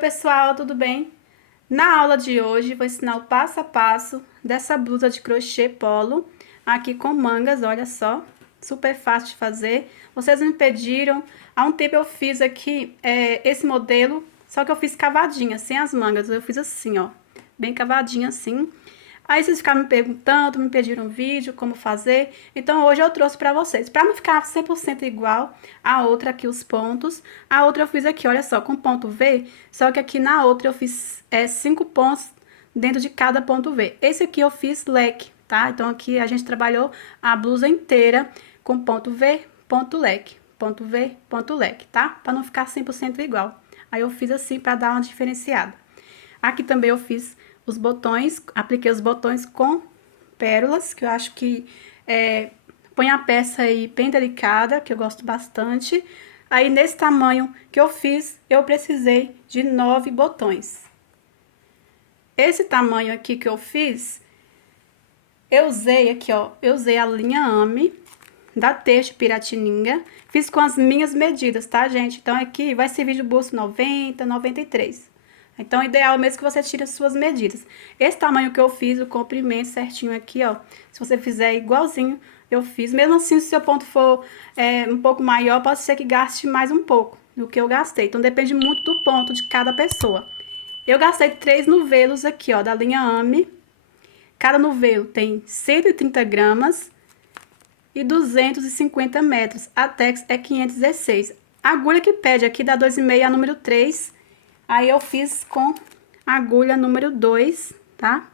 pessoal, tudo bem? Na aula de hoje vou ensinar o passo a passo dessa blusa de crochê polo aqui com mangas, olha só, super fácil de fazer. Vocês me pediram, há um tempo eu fiz aqui esse modelo, só que eu fiz cavadinha, sem as mangas, eu fiz assim, ó, bem cavadinha assim. Aí vocês ficaram me perguntando, me pediram um vídeo, como fazer. Então hoje eu trouxe pra vocês. Pra não ficar 100% igual a outra aqui, os pontos. A outra eu fiz aqui, olha só, com ponto V. Só que aqui na outra eu fiz 5 pontos dentro de cada ponto V. Esse aqui eu fiz leque, tá? Então aqui a gente trabalhou a blusa inteira com ponto V, ponto leque. Ponto V, ponto leque, tá? Pra não ficar 100% igual. Aí eu fiz assim pra dar uma diferenciada. Aqui também eu fiz os botões, apliquei os botões com pérolas, que eu acho que põe a peça aí bem delicada, que eu gosto bastante. Aí, nesse tamanho que eu fiz, eu precisei de 9 botões. Esse tamanho aqui que eu fiz, eu usei aqui, ó, eu usei a linha Ame da Texto Piratininga, fiz com as minhas medidas, tá, gente? Então, aqui vai servir de bolso 90, 93. Então, o ideal mesmo que você tire as suas medidas. Esse tamanho que eu fiz, o comprimento certinho aqui, ó. Se você fizer igualzinho, eu fiz. Mesmo assim, se o seu ponto for um pouco maior, pode ser que gaste mais um pouco do que eu gastei. Então, depende muito do ponto de cada pessoa. Eu gastei 3 novelos aqui, ó, da linha Ame. Cada novelo tem 130 gramas e 250 metros. A Tex é 516. A agulha que pede aqui dá 2,5 a número 3. Aí eu fiz com a agulha número 2, tá?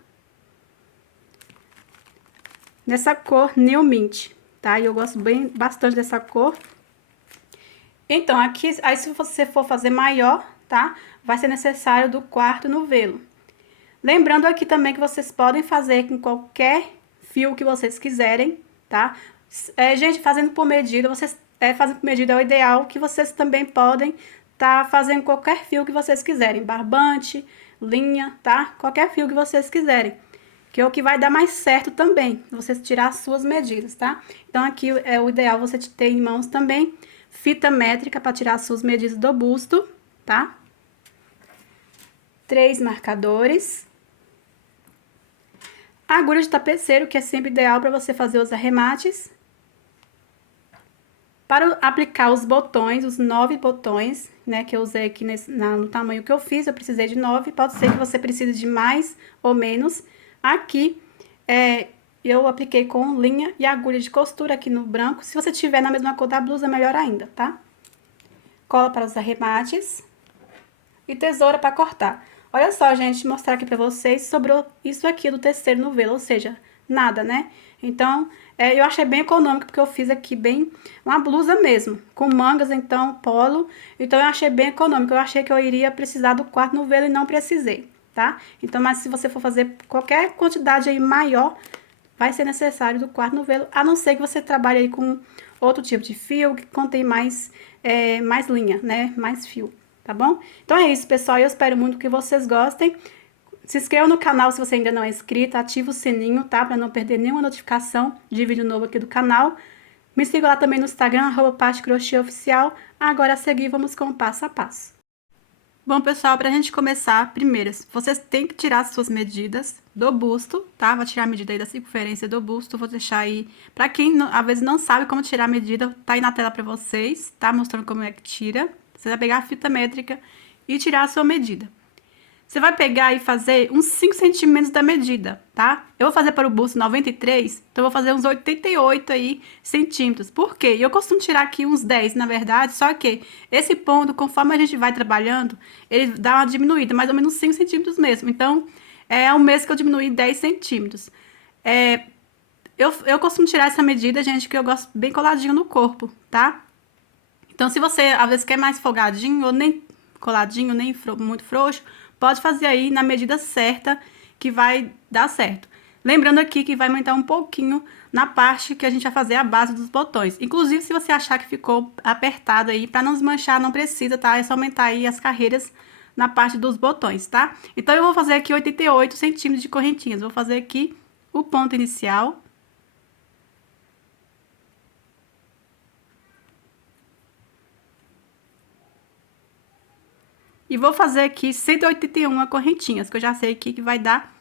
Nessa cor New Mint, tá? E eu gosto bastante dessa cor. Então, aqui, aí se você for fazer maior, tá? Vai ser necessário do quarto novelo. Lembrando aqui também que vocês podem fazer com qualquer fio que vocês quiserem, tá? Gente, fazendo por medida, fazendo por medida é o ideal, que vocês também podem tá fazendo qualquer fio que vocês quiserem, barbante, linha, tá? Qualquer fio que vocês quiserem, que é o que vai dar mais certo também, vocês tirar as suas medidas, tá? Então, aqui é o ideal você ter em mãos também fita métrica para tirar as suas medidas do busto, tá? 3 marcadores. A agulha de tapeceiro, que é sempre ideal para você fazer os arremates. Para aplicar os botões, os 9 botões, né, que eu usei aqui no tamanho que eu fiz, eu precisei de 9. Pode ser que você precise de mais ou menos. Aqui, eu apliquei com linha e agulha de costura aqui no branco. Se você tiver na mesma cor da blusa, melhor ainda, tá? Cola para os arremates e tesoura para cortar. Olha só, gente, mostrar aqui pra vocês, sobrou isso aqui do terceiro novelo, ou seja, nada, né? Então, eu achei bem econômico, porque eu fiz aqui bem uma blusa mesmo, com mangas, então, polo. Então, eu achei bem econômico, eu achei que eu iria precisar do quarto novelo e não precisei, tá? Então, mas se você for fazer qualquer quantidade aí maior, vai ser necessário do quarto novelo, a não ser que você trabalhe aí com outro tipo de fio, que contém mais linha, né? Mais fio. Tá bom? Então é isso, pessoal. Eu espero muito que vocês gostem. Se inscreva no canal se você ainda não é inscrito. Ativa o sininho, tá? Pra não perder nenhuma notificação de vídeo novo aqui do canal. Me siga lá também no Instagram, @patecrochêoficial. Agora a seguir, vamos com o passo a passo. Bom, pessoal, pra gente começar, primeiro, vocês têm que tirar as suas medidas do busto, tá? Vou tirar a medida aí da circunferência do busto. Vou deixar aí, pra quem às vezes não sabe como tirar a medida, tá aí na tela pra vocês, tá? Mostrando como é que tira. Você vai pegar a fita métrica e tirar a sua medida. Você vai pegar e fazer uns 5 centímetros da medida, tá? Eu vou fazer para o busto 93, então eu vou fazer uns 88 aí centímetros. Por quê? Eu costumo tirar aqui uns 10, na verdade, só que esse ponto, conforme a gente vai trabalhando, ele dá uma diminuída, mais ou menos 5 centímetros mesmo. Então, é um mês que eu diminui 10 centímetros. Eu costumo tirar essa medida, gente, que eu gosto bem coladinho no corpo, tá? Então, se você, às vezes, quer mais folgadinho, ou nem coladinho, nem muito frouxo, pode fazer aí na medida certa, que vai dar certo. Lembrando aqui que vai aumentar um pouquinho na parte que a gente vai fazer a base dos botões. Inclusive, se você achar que ficou apertado aí, para não desmanchar, não precisa, tá? É só aumentar aí as carreiras na parte dos botões, tá? Então, eu vou fazer aqui 88 centímetros de correntinhas. Vou fazer aqui o ponto inicial. E vou fazer aqui 181 correntinhas, que eu já sei aqui que vai dar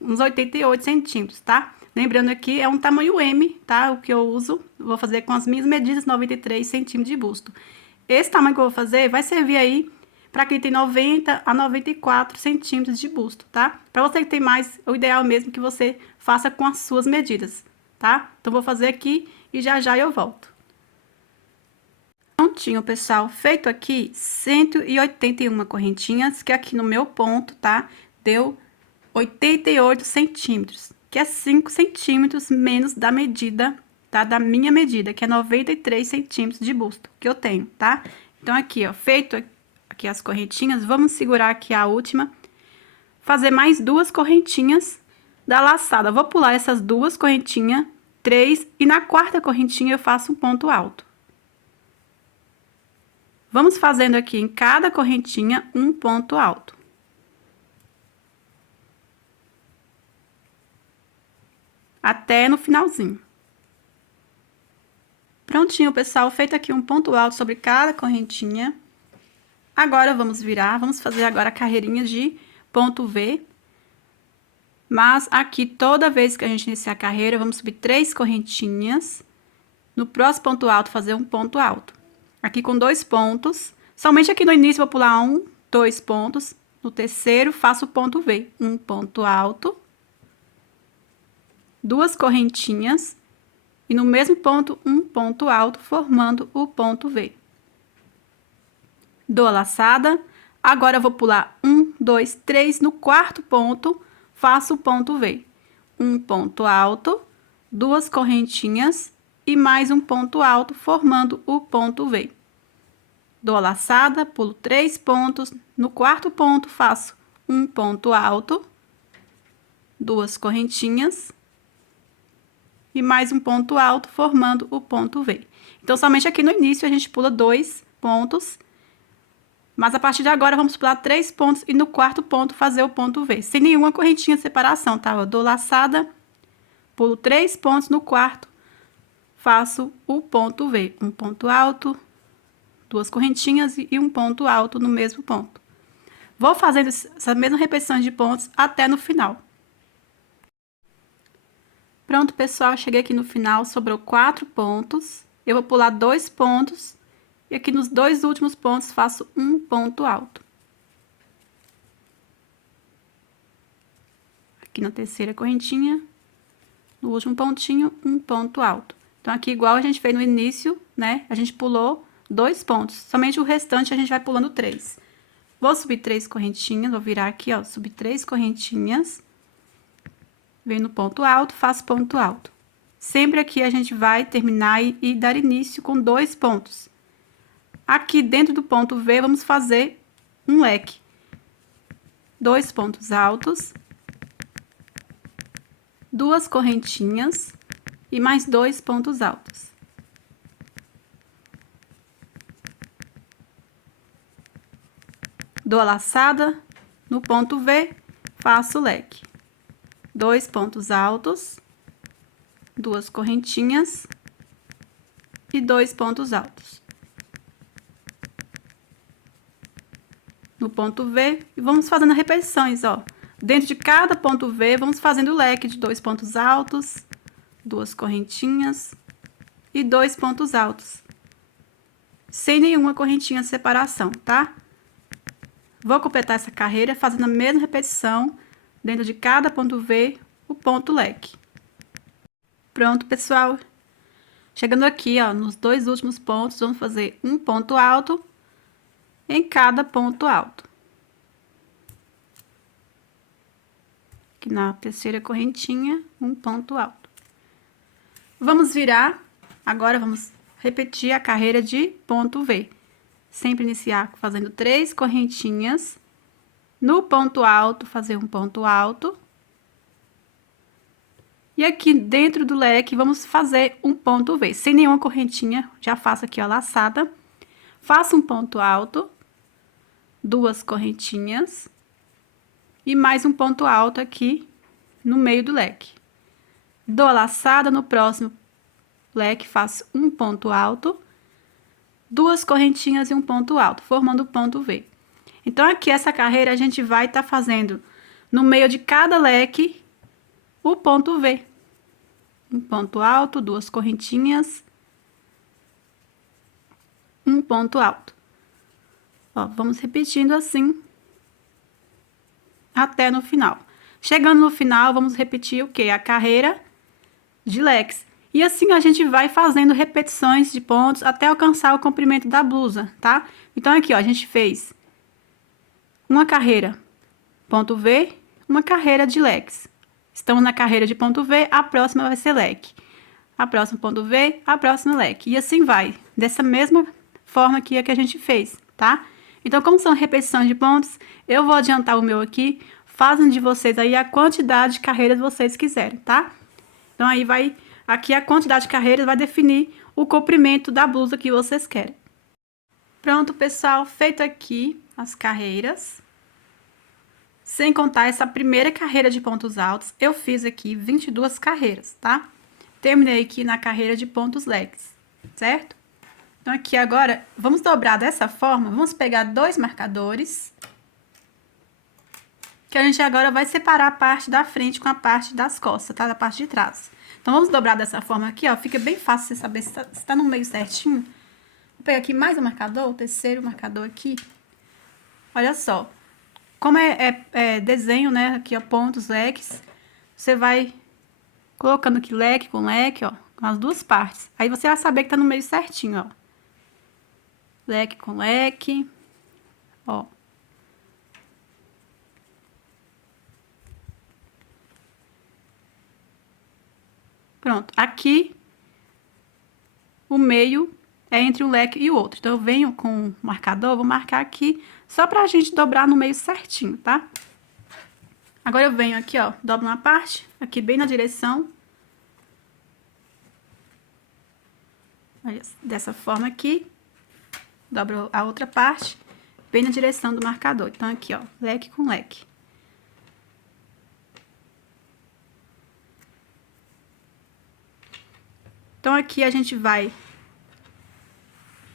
uns 88 centímetros, tá? Lembrando aqui, é um tamanho M, tá? O que eu uso, vou fazer com as minhas medidas, 93 centímetros de busto. Esse tamanho que eu vou fazer vai servir aí para quem tem 90 a 94 centímetros de busto, tá? Para você que tem mais, o ideal mesmo que você faça com as suas medidas, tá? Então, vou fazer aqui e já já eu volto. Prontinho, pessoal, feito aqui 181 correntinhas, que aqui no meu ponto, tá? Deu 88 centímetros, que é 5 centímetros menos da medida, tá? Da minha medida, que é 93 centímetros de busto que eu tenho, tá? Então, aqui, ó, feito aqui as correntinhas, vamos segurar aqui a última, fazer mais 2 correntinhas da laçada. Vou pular essas 2 correntinhas, 3, e na quarta correntinha eu faço um ponto alto. Vamos fazendo aqui em cada correntinha um ponto alto. Até no finalzinho. Prontinho, pessoal, feito aqui um ponto alto sobre cada correntinha. Agora, vamos virar, vamos fazer agora a carreirinha de ponto V. Mas aqui, toda vez que a gente iniciar a carreira, vamos subir 3 correntinhas. No próximo ponto alto, fazer um ponto alto. Aqui com 2 pontos. Somente aqui no início, vou pular 1, 2 pontos. No terceiro, faço o ponto V. Um ponto alto. 2 correntinhas. E no mesmo ponto, um ponto alto, formando o ponto V. Dou a laçada. Agora, eu vou pular 1, 2, 3. No quarto ponto, faço o ponto V. Um ponto alto, 2 correntinhas e mais um ponto alto, formando o ponto V. Dou a laçada, pulo 3 pontos. No quarto ponto, faço um ponto alto, 2 correntinhas e mais um ponto alto, formando o ponto V. Então, somente aqui no início, a gente pula 2 pontos, mas a partir de agora, vamos pular 3 pontos e no quarto ponto, fazer o ponto V, sem nenhuma correntinha de separação, tá? Eu dou laçada, pulo 3 pontos no quarto, faço o ponto V, um ponto alto, 2 correntinhas e um ponto alto no mesmo ponto. Vou fazendo essa mesma repetição de pontos até no final. Pronto, pessoal, cheguei aqui no final, sobrou 4 pontos. Eu vou pular 2 pontos e aqui nos 2 últimos pontos faço um ponto alto. Aqui na terceira correntinha, no último pontinho, um ponto alto. Então, aqui, igual a gente fez no início, né? A gente pulou 2 pontos. Somente o restante a gente vai pulando 3. Vou subir 3 correntinhas, vou virar aqui, ó, subir 3 correntinhas. Venho no ponto alto, faço ponto alto. Sempre aqui a gente vai terminar e dar início com 2 pontos. Aqui dentro do ponto V, vamos fazer um leque. 2 pontos altos. 2 correntinhas e mais 2 pontos altos. Dou a laçada, no ponto V, faço o leque. 2 pontos altos, 2 correntinhas e 2 pontos altos. No ponto V, e vamos fazendo repetições, ó. Dentro de cada ponto V, vamos fazendo o leque de 2 pontos altos, 2 correntinhas e 2 pontos altos. Sem nenhuma correntinha de separação, tá? Vou completar essa carreira fazendo a mesma repetição dentro de cada ponto V, o ponto leque. Pronto, pessoal. Chegando aqui, ó, nos 2 últimos pontos, vamos fazer um ponto alto em cada ponto alto. Aqui na terceira correntinha, um ponto alto. Vamos virar, agora vamos repetir a carreira de ponto V. Sempre iniciar fazendo 3 correntinhas. No ponto alto, fazer um ponto alto. E aqui dentro do leque, vamos fazer um ponto V. Sem nenhuma correntinha, já faço aqui a laçada. Faço um ponto alto. 2 correntinhas. E mais um ponto alto aqui no meio do leque. Dou a laçada, no próximo leque faço um ponto alto. 2 correntinhas e um ponto alto, formando o ponto V. Então, aqui, essa carreira, a gente vai estar fazendo no meio de cada leque o ponto V. Um ponto alto, duas correntinhas, um ponto alto. Ó, vamos repetindo assim até no final. Chegando no final, vamos repetir o quê? A carreira de leques. E assim a gente vai fazendo repetições de pontos até alcançar o comprimento da blusa, tá? Então, aqui, ó, a gente fez uma carreira ponto V, uma carreira de leques. Estamos na carreira de ponto V, a próxima vai ser leque. A próxima ponto V, a próxima leque. E assim vai, dessa mesma forma que a gente fez, tá? Então, como são repetições de pontos, eu vou adiantar o meu aqui. Fazem de vocês aí a quantidade de carreiras vocês quiserem, tá? Então, aí vai... Aqui a quantidade de carreiras vai definir o comprimento da blusa que vocês querem. Pronto, pessoal. Feito aqui as carreiras. Sem contar essa primeira carreira de pontos altos, eu fiz aqui 22 carreiras, tá? Terminei aqui na carreira de pontos leques, certo? Então, aqui agora, vamos dobrar dessa forma. Vamos pegar dois marcadores. Que a gente agora vai separar a parte da frente com a parte das costas, tá? Da parte de trás. Então, vamos dobrar dessa forma aqui, ó. Fica bem fácil você saber se tá no meio certinho. Vou pegar aqui mais um marcador, o terceiro marcador aqui. Olha só. Como é desenho, né? Aqui, ó, pontos, leques. Você vai colocando aqui leque com leque, ó. Com as duas partes. Aí, você vai saber que tá no meio certinho, ó. Leque com leque. Ó. Pronto, aqui o meio é entre um leque e o outro. Então, eu venho com o marcador, vou marcar aqui, só pra gente dobrar no meio certinho, tá? Agora, eu venho aqui, ó, dobro uma parte, aqui bem na direção. Olha, dessa forma aqui. Dobro a outra parte, bem na direção do marcador. Então, aqui, ó, leque com leque. Então, aqui a gente vai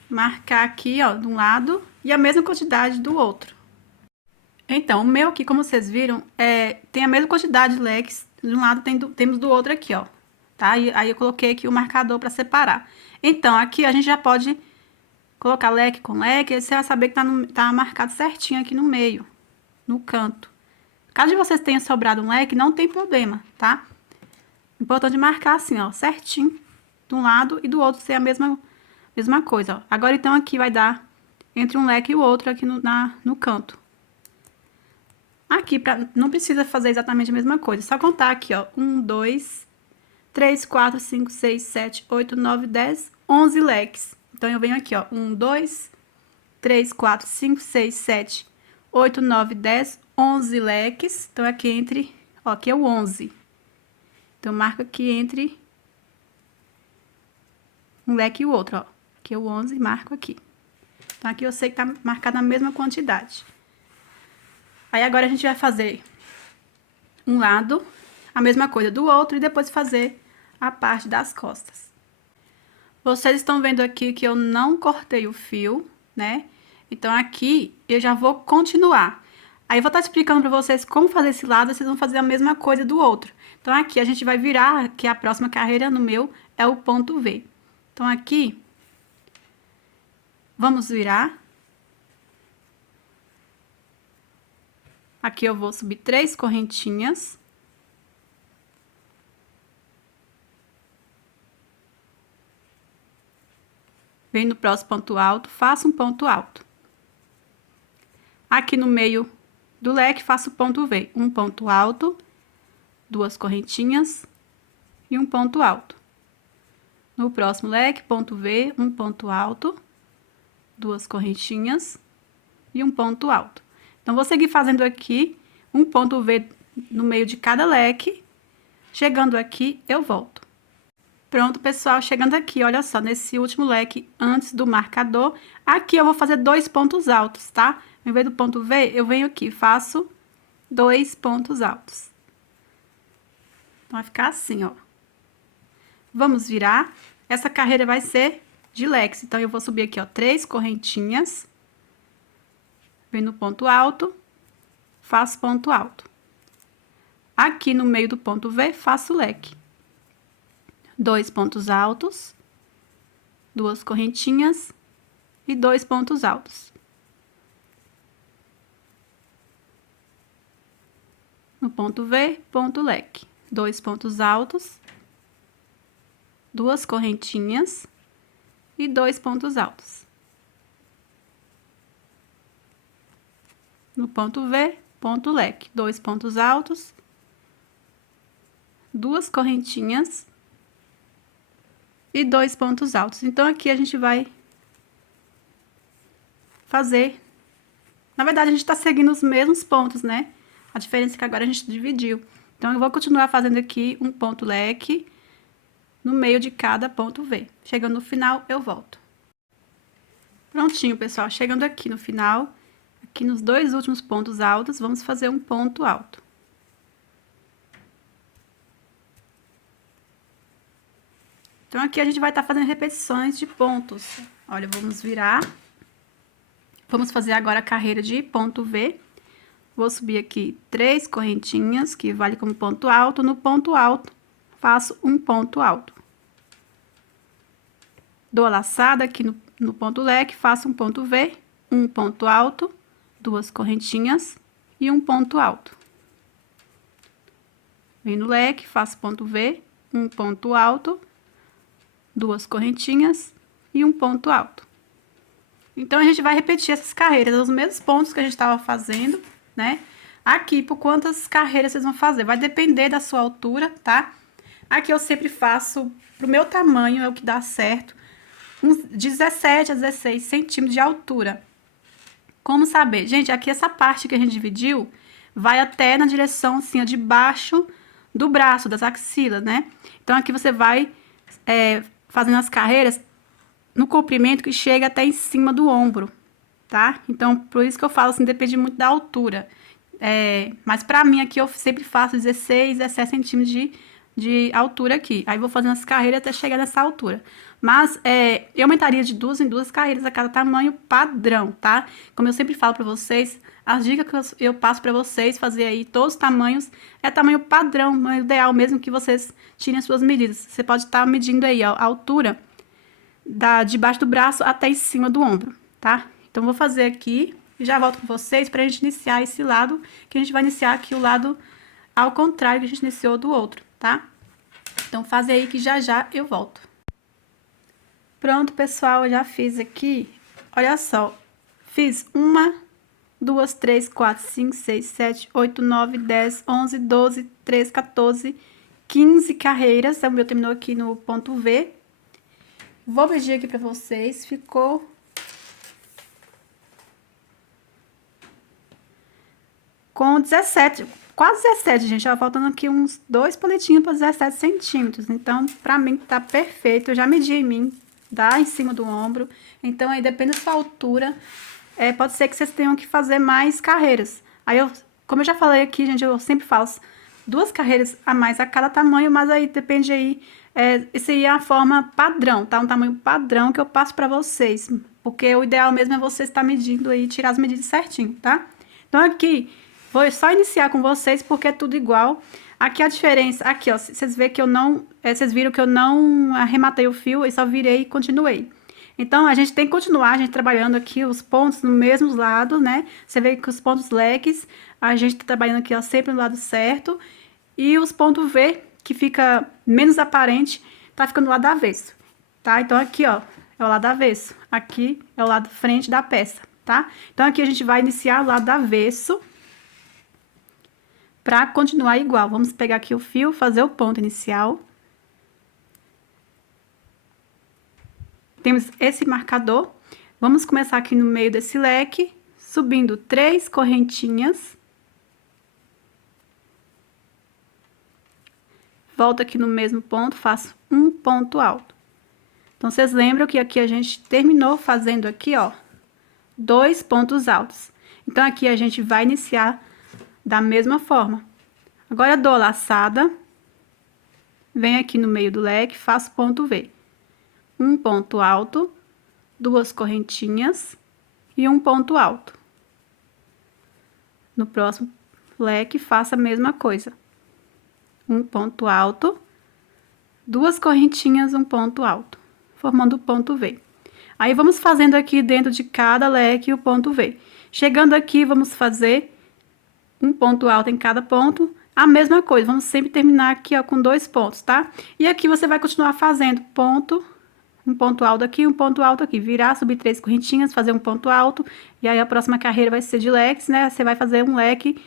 marcar aqui, ó, de um lado e a mesma quantidade do outro. Então, o meu aqui, como vocês viram, tem a mesma quantidade de leques de um lado, temos do outro aqui, ó, tá? E aí eu coloquei aqui o marcador para separar. Então, aqui a gente já pode colocar leque com leque, aí você vai saber que tá marcado certinho aqui no meio, no canto. Caso vocês tenham sobrado um leque, não tem problema, tá? Importante marcar assim, ó, certinho, de um lado e do outro ser a mesma coisa, ó. Agora, então, aqui vai dar entre um leque e o outro aqui no canto. Aqui, não precisa fazer exatamente a mesma coisa, só contar aqui, ó, 1, 2, 3, 4, 5, 6, 7, 8, 9, 10, 11 leques. Então, eu venho aqui, ó, 1, 2, 3, 4, 5, 6, 7, 8, 9, 10, 11 leques. Então, aqui entre, ó, aqui é o 11. Então, marco aqui entre um leque e o outro, ó. Aqui é o 11, marco aqui. Então, aqui eu sei que tá marcado a mesma quantidade. Aí, agora a gente vai fazer um lado, a mesma coisa do outro, e depois fazer a parte das costas. Vocês estão vendo aqui que eu não cortei o fio, né? Então, aqui eu já vou continuar. Aí, eu vou estar explicando pra vocês como fazer esse lado, vocês vão fazer a mesma coisa do outro. Então, aqui a gente vai virar, que a próxima carreira no meu é o ponto V. Então, aqui, vamos virar. Aqui eu vou subir 3 correntinhas. Venho no próximo ponto alto, faço um ponto alto. Aqui no meio do leque, faço ponto V. Um ponto alto, 2 correntinhas e um ponto alto. No próximo leque, ponto V, um ponto alto, 2 correntinhas e um ponto alto. Então, vou seguir fazendo aqui um ponto V no meio de cada leque. Chegando aqui, eu volto. Pronto, pessoal, chegando aqui, olha só, nesse último leque, antes do marcador, aqui eu vou fazer 2 pontos altos, tá? Em vez do ponto V, eu venho aqui, faço 2 pontos altos. Então, vai ficar assim, ó. Vamos virar. Essa carreira vai ser de leques, então, eu vou subir aqui, ó, 3 correntinhas. Venho no ponto alto, faço ponto alto. Aqui no meio do ponto V, faço leque. 2 pontos altos, 2 correntinhas e 2 pontos altos. No ponto V, ponto leque. 2 pontos altos, 2 correntinhas e 2 pontos altos. No ponto V, ponto leque. 2 pontos altos, 2 correntinhas e 2 pontos altos. Então, aqui a gente vai fazer... Na verdade, a gente tá seguindo os mesmos pontos, né? A diferença é que agora a gente dividiu. Então, eu vou continuar fazendo aqui um ponto leque no meio de cada ponto V. Chegando no final, eu volto. Prontinho, pessoal. Chegando aqui no final, aqui nos 2 últimos pontos altos, vamos fazer um ponto alto. Então, aqui a gente vai estar fazendo repetições de pontos. Olha, vamos virar. Vamos fazer agora a carreira de ponto V. Vou subir aqui 3 correntinhas, que vale como ponto alto. No ponto alto, faço um ponto alto. Dou a laçada aqui no ponto leque, faço um ponto V, um ponto alto, 2 correntinhas e um ponto alto. Venho no leque, faço ponto V, um ponto alto, 2 correntinhas e um ponto alto. Então, a gente vai repetir essas carreiras, os mesmos pontos que a gente estava fazendo, né? Aqui, por quantas carreiras vocês vão fazer? Vai depender da sua altura, tá? Aqui eu sempre faço, pro meu tamanho, é o que dá certo, uns 17 a 16 centímetros de altura. Como saber? Gente, aqui essa parte que a gente dividiu, vai até na direção, assim, ó, de baixo do braço, das axilas, né? Então, aqui você vai fazendo as carreiras no comprimento que chega até em cima do ombro, tá? Então, por isso que eu falo assim, depende muito da altura. Mas pra mim aqui eu sempre faço 16, 17 centímetros de altura aqui. Aí vou fazendo as carreiras até chegar nessa altura. Mas eu aumentaria de 2 em 2 carreiras a cada tamanho padrão, tá? Como eu sempre falo pra vocês, as dicas que eu passo pra vocês, fazer aí todos os tamanhos, é tamanho padrão, não é ideal mesmo que vocês tirem as suas medidas. Você pode estar medindo aí, ó, a altura de baixo do braço até em cima do ombro, tá? Então, vou fazer aqui e já volto com vocês pra gente iniciar esse lado, que a gente vai iniciar aqui o lado ao contrário que a gente iniciou do outro, tá? Então, faz aí que já já eu volto. Pronto, pessoal, eu já fiz aqui, olha só, fiz 1, 2, 3, 4, 5, 6, 7, 8, 9, 10, 11, 12, 13, 14, 15 carreiras, o meu terminou aqui no ponto V. Vou medir aqui pra vocês, ficou com 17, quase 17, gente, ó, faltando aqui uns 2 palitinhos para 17 centímetros. Então, pra mim tá perfeito, eu já medi em mim, dá em cima do ombro. Então, aí depende da sua altura, pode ser que vocês tenham que fazer mais carreiras. Aí, como eu já falei aqui, gente, eu sempre faço 2 carreiras a mais a cada tamanho, mas aí depende aí, esse aí é a forma padrão, tá? Um tamanho padrão que eu passo pra vocês, porque o ideal mesmo é você estar medindo aí, tirar as medidas certinho, tá? Então, aqui, vou só iniciar com vocês, porque é tudo igual. Aqui a diferença, aqui, ó, vocês vê que eu não, vocês viram que eu não arrematei o fio, e só virei e continuei. Então, a gente tem que continuar, a gente trabalhando aqui os pontos no mesmo lado, né? Você vê que os pontos leques, a gente tá trabalhando aqui, ó, sempre no lado certo. E os pontos V, que fica menos aparente, tá ficando do lado avesso, tá? Então, aqui, ó, é o lado avesso. Aqui é o lado frente da peça, tá? Então, aqui a gente vai iniciar o lado avesso pra continuar igual. Vamos pegar aqui o fio, fazer o ponto inicial. Temos esse marcador. Vamos começar aqui no meio desse leque, subindo 3 correntinhas. Volto aqui no mesmo ponto, faço um ponto alto. Então, vocês lembram que aqui a gente terminou fazendo aqui, ó, 2 pontos altos. Então, aqui a gente vai iniciar da mesma forma. Agora, eu dou a laçada, venho aqui no meio do leque, faço ponto V. Um ponto alto, 2 correntinhas e um ponto alto. No próximo leque, faça a mesma coisa. Um ponto alto, duas correntinhas, um ponto alto, formando o ponto V. Aí, vamos fazendo aqui dentro de cada leque o ponto V. Chegando aqui, vamos fazer um ponto alto em cada ponto. A mesma coisa, vamos sempre terminar aqui, ó, com 2 pontos, tá? E aqui você vai continuar fazendo ponto, um ponto alto aqui, um ponto alto aqui. Virar, subir 3 correntinhas, fazer um ponto alto. E aí, a próxima carreira vai ser de leques, né? Você vai fazer um leque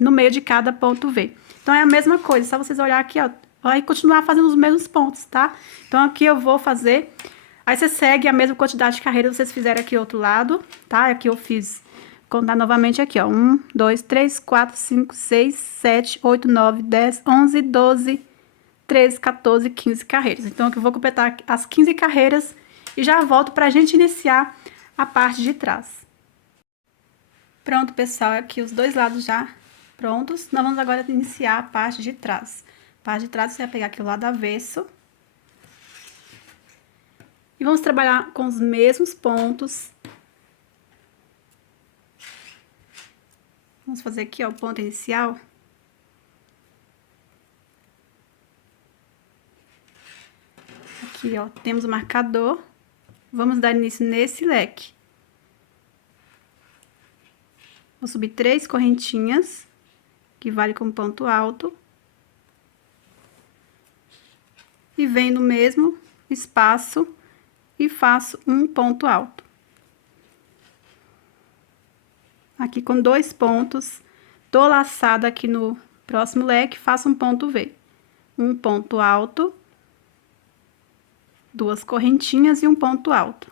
no meio de cada ponto V. Então, é a mesma coisa, só vocês olhar aqui, ó, vai continuar fazendo os mesmos pontos, tá? Então, aqui eu vou fazer... Aí, você segue a mesma quantidade de carreiras que vocês fizeram aqui do outro lado, tá? Aqui eu fiz... Contar novamente aqui, ó. 1, 2, 3, 4, 5, 6, 7, 8, 9, 10, 11, 12, 13, 14, 15 carreiras. Então, aqui eu vou completar as 15 carreiras e já volto pra gente iniciar a parte de trás. Pronto, pessoal, aqui os dois lados já prontos. Nós vamos agora iniciar a parte de trás. A parte de trás, você vai pegar aqui o lado avesso. E vamos trabalhar com os mesmos pontos. Vamos fazer aqui, ó, o ponto inicial. Aqui, ó, temos o marcador. Vamos dar início nesse leque. Vou subir 3 correntinhas, que vale como ponto alto. E venho no mesmo espaço e faço um ponto alto. Aqui com 2 pontos, tô laçada aqui no próximo leque, faço um ponto V. Um ponto alto, 2 correntinhas e um ponto alto.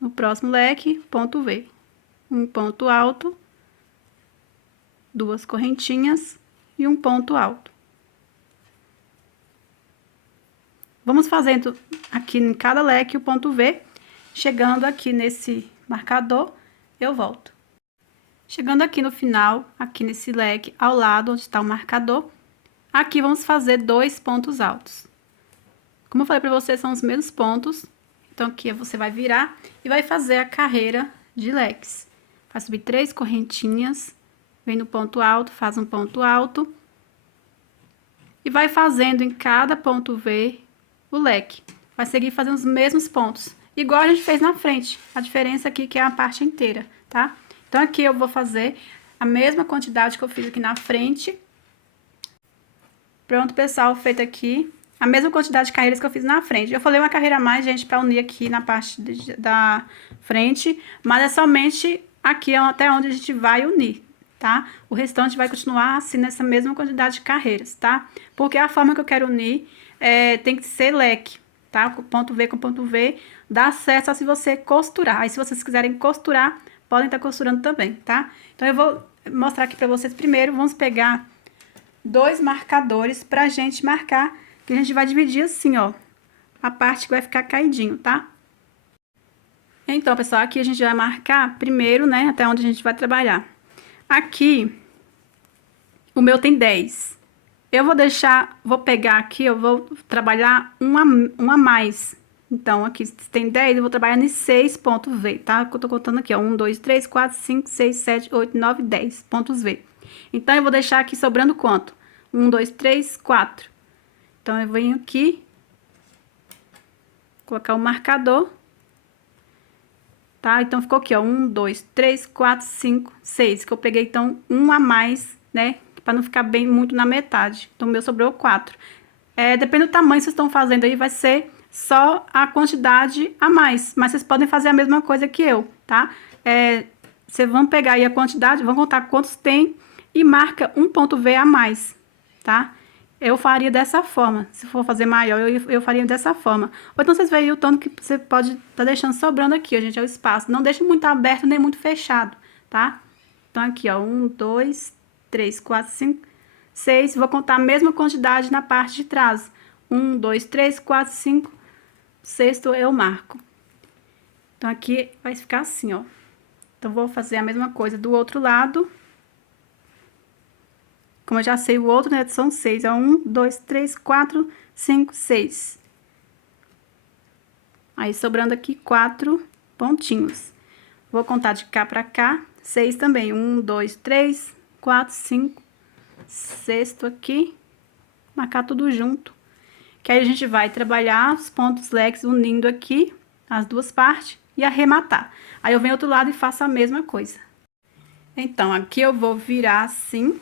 No próximo leque, ponto V. Um ponto alto, 2 correntinhas e um ponto alto. Vamos fazendo aqui em cada leque o ponto V, chegando aqui nesse marcador, eu volto. Chegando aqui no final, aqui nesse leque, ao lado onde está o marcador, aqui vamos fazer 2 pontos altos. Como eu falei para vocês, são os mesmos pontos, então aqui você vai virar e vai fazer a carreira de leques. Vai subir 3 correntinhas, vem no ponto alto, faz um ponto alto, e vai fazendo em cada ponto V o leque. Vai seguir fazendo os mesmos pontos, igual a gente fez na frente. A diferença aqui que é a parte inteira, tá? Então, aqui eu vou fazer a mesma quantidade que eu fiz aqui na frente. Pronto, pessoal, feito aqui a mesma quantidade de carreiras que eu fiz na frente. Eu falei uma carreira a mais, gente, pra unir aqui na parte da frente, mas é somente aqui até onde a gente vai unir, tá? O restante vai continuar assim, nessa mesma quantidade de carreiras, tá? Porque a forma que eu quero unir tem que ser leque, tá? Ponto V com ponto V, dá certo só se você costurar. Aí, se vocês quiserem costurar, podem estar costurando também, tá? Então, eu vou mostrar aqui pra vocês primeiro. Vamos pegar 2 marcadores pra gente marcar, que a gente vai dividir assim, ó, a parte que vai ficar caidinho, tá? Então, pessoal, aqui a gente vai marcar primeiro, né, até onde a gente vai trabalhar. Aqui, o meu tem 10. Eu vou pegar aqui, eu vou trabalhar um a mais. Então, aqui tem 10, eu vou trabalhar em 6 pontos V, tá? Eu tô contando aqui, ó, 1, 2, 3, 4, 5, 6, 7, 8, 9, 10 pontos V. Então, eu vou deixar aqui sobrando quanto? 1, 2, 3, 4. Então, eu venho aqui, colocar o marcador, tá? Então, ficou aqui, ó, 1, 2, 3, 4, 5, 6, que eu peguei, então, um a mais, né? Pra não ficar bem muito na metade. Então, o meu sobrou 4. Depende do tamanho que vocês estão fazendo aí, vai ser só a quantidade a mais. Mas vocês podem fazer a mesma coisa que eu, tá? Vocês vão pegar aí a quantidade, vão contar quantos tem e marca um ponto V a mais, tá? Eu faria dessa forma. Se for fazer maior, eu faria dessa forma. Ou então, vocês veem o tanto que você pode estar deixando sobrando aqui, ó, gente, é o espaço. Não deixe muito aberto nem muito fechado, tá? Então, aqui, ó, 1, 2, 3, 4, 5, 6. Vou contar a mesma quantidade na parte de trás. 1, 2, 3, 4, 5, sexto eu marco. Então, aqui vai ficar assim, ó. Então, vou fazer a mesma coisa do outro lado. Como eu já sei o outro, né, são 6. É 1, 2, 3, 4, 5, 6. Aí, sobrando aqui 4 pontinhos. Vou contar de cá pra cá, 6 também. 1, 2, 3, 4, 5, sexto aqui. Marcar tudo junto. Que aí a gente vai trabalhar os pontos leques unindo aqui as duas partes e arrematar. Aí eu venho outro lado e faço a mesma coisa. Então, aqui eu vou virar assim.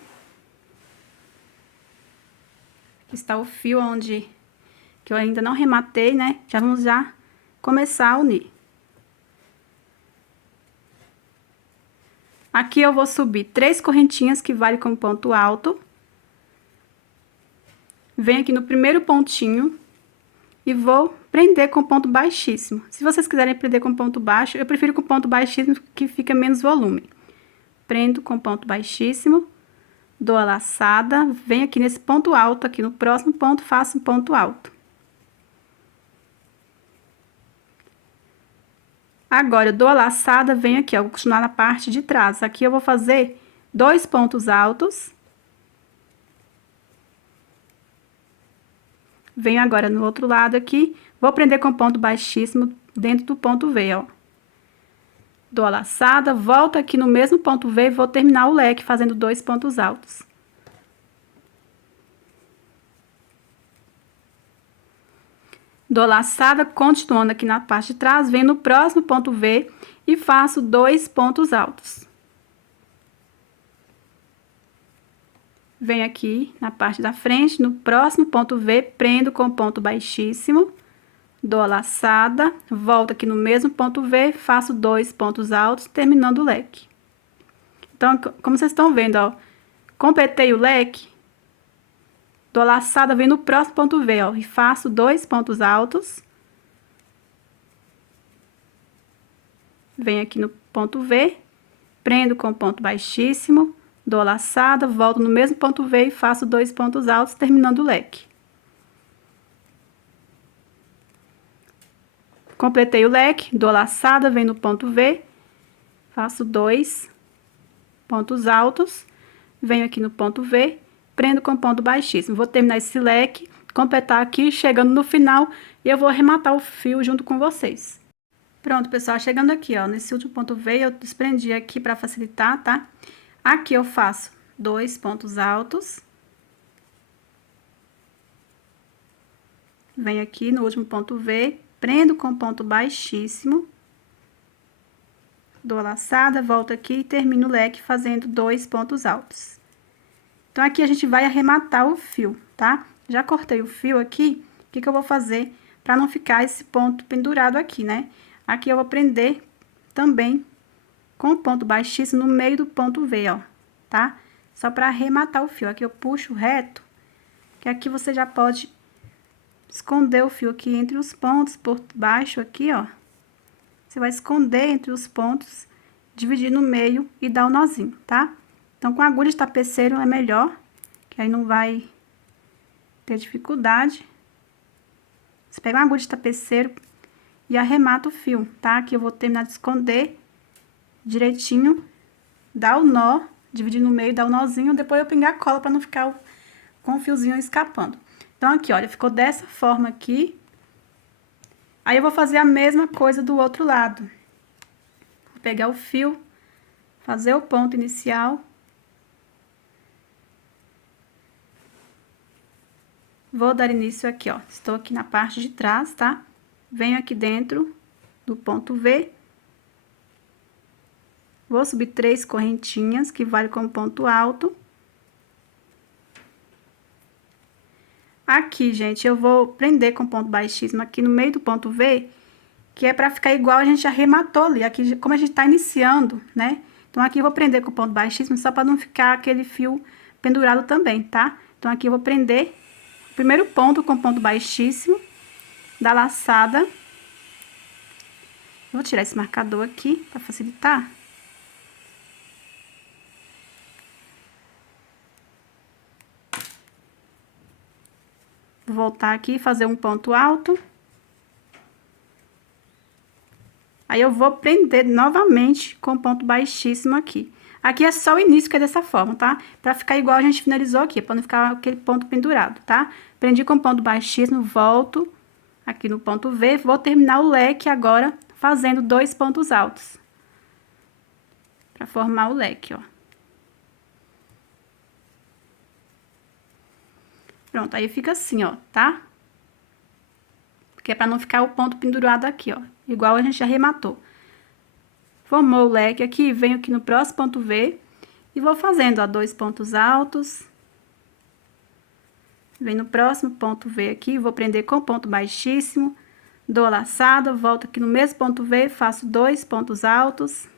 Aqui está o fio onde que eu ainda não rematei, né? Já vamos começar a unir. Aqui eu vou subir 3 correntinhas que vale como ponto alto. Venho aqui no primeiro pontinho e vou prender com ponto baixíssimo. Se vocês quiserem prender com ponto baixo, eu prefiro com ponto baixíssimo que fica menos volume. Prendo com ponto baixíssimo, dou a laçada, venho aqui nesse ponto alto, aqui no próximo ponto faço um ponto alto. Agora, eu dou a laçada, venho aqui, ó, vou continuar na parte de trás. Aqui eu vou fazer 2 pontos altos. Venho agora no outro lado aqui, vou prender com ponto baixíssimo dentro do ponto V, ó. Dou a laçada, volto aqui no mesmo ponto V e vou terminar o leque fazendo 2 pontos altos. Dou laçada, continuando aqui na parte de trás, venho no próximo ponto V e faço 2 pontos altos. Venho aqui na parte da frente, no próximo ponto V, prendo com ponto baixíssimo, dou a laçada, volto aqui no mesmo ponto V, faço 2 pontos altos, terminando o leque. Então, como vocês estão vendo, ó, completei o leque. Dou a laçada, venho no próximo ponto V, ó, e faço 2 pontos altos. Venho aqui no ponto V, prendo com ponto baixíssimo, dou a laçada, volto no mesmo ponto V e faço 2 pontos altos, terminando o leque. Completei o leque, dou a laçada, venho no ponto V, faço 2 pontos altos, venho aqui no ponto V, prendo com ponto baixíssimo. Vou terminar esse leque, completar aqui, chegando no final, e eu vou arrematar o fio junto com vocês. Pronto, pessoal, chegando aqui, ó, nesse último ponto V, eu desprendi aqui para facilitar, tá? Aqui eu faço 2 pontos altos. Venho aqui no último ponto V, prendo com ponto baixíssimo. Dou a laçada, volto aqui e termino o leque fazendo 2 pontos altos. Então, aqui a gente vai arrematar o fio, tá? Já cortei o fio aqui, o que que eu vou fazer para não ficar esse ponto pendurado aqui, né? Aqui eu vou prender também com ponto baixíssimo no meio do ponto V, ó, tá? Só para arrematar o fio. Aqui eu puxo reto, que aqui você já pode esconder o fio aqui entre os pontos, por baixo aqui, ó. Você vai esconder entre os pontos, dividir no meio e dar o nozinho, tá? Então, com agulha de tapeceiro é melhor, que aí não vai ter dificuldade. Você pega uma agulha de tapeceiro e arremata o fio, tá? Aqui eu vou terminar de esconder direitinho, dar o nó, dividir no meio, dar o nozinho, depois eu pingar a cola para não ficar com o fiozinho escapando. Então, aqui, olha, ficou dessa forma aqui. Aí, eu vou fazer a mesma coisa do outro lado. Vou pegar o fio, fazer o ponto inicial. Vou dar início aqui, ó. Estou aqui na parte de trás, tá? Venho aqui dentro do ponto V. Vou subir 3 correntinhas, que vale como ponto alto. Aqui, gente, eu vou prender com ponto baixíssimo aqui no meio do ponto V, que é pra ficar igual a gente arrematou ali. Aqui, como a gente tá iniciando, né? Então, aqui eu vou prender com ponto baixíssimo, só pra não ficar aquele fio pendurado também, tá? Então, aqui eu vou prender o primeiro ponto com ponto baixíssimo, da laçada. Vou tirar esse marcador aqui, pra facilitar. Vou voltar aqui e fazer um ponto alto. Aí, eu vou prender novamente com ponto baixíssimo aqui. Aqui é só o início, que é dessa forma, tá? Pra ficar igual a gente finalizou aqui, pra não ficar aquele ponto pendurado, tá? Prendi com ponto baixíssimo, volto aqui no ponto V, vou terminar o leque agora fazendo 2 pontos altos. Pra formar o leque, ó. Pronto, aí fica assim, ó, tá? Porque é pra não ficar o ponto pendurado aqui, ó. Igual a gente arrematou. Formou o leque aqui, venho aqui no próximo ponto V e vou fazendo, ó, 2 pontos altos. Venho no próximo ponto V aqui, vou prender com ponto baixíssimo. Dou a laçada, volto aqui no mesmo ponto V, faço 2 pontos altos.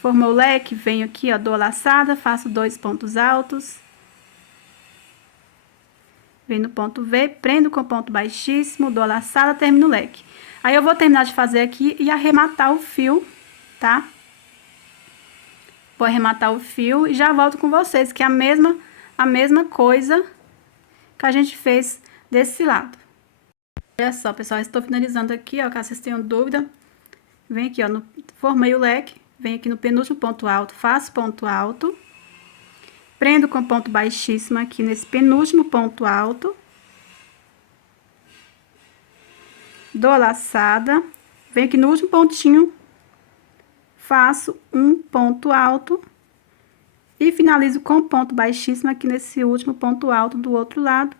Formou o leque, venho aqui, ó, dou a laçada, faço 2 pontos altos. Venho no ponto V, prendo com ponto baixíssimo, dou a laçada, termino o leque. Aí eu vou terminar de fazer aqui e arrematar o fio, tá? Vou arrematar o fio e já volto com vocês, que é a mesma coisa que a gente fez desse lado. Olha só, pessoal, estou finalizando aqui, ó, caso vocês tenham dúvida. Vem aqui, ó, formei o leque, venho aqui no penúltimo ponto alto, faço ponto alto. Prendo com ponto baixíssimo aqui nesse penúltimo ponto alto. Dou a laçada. Venho aqui no último pontinho. Faço um ponto alto. E finalizo com ponto baixíssimo aqui nesse último ponto alto do outro lado.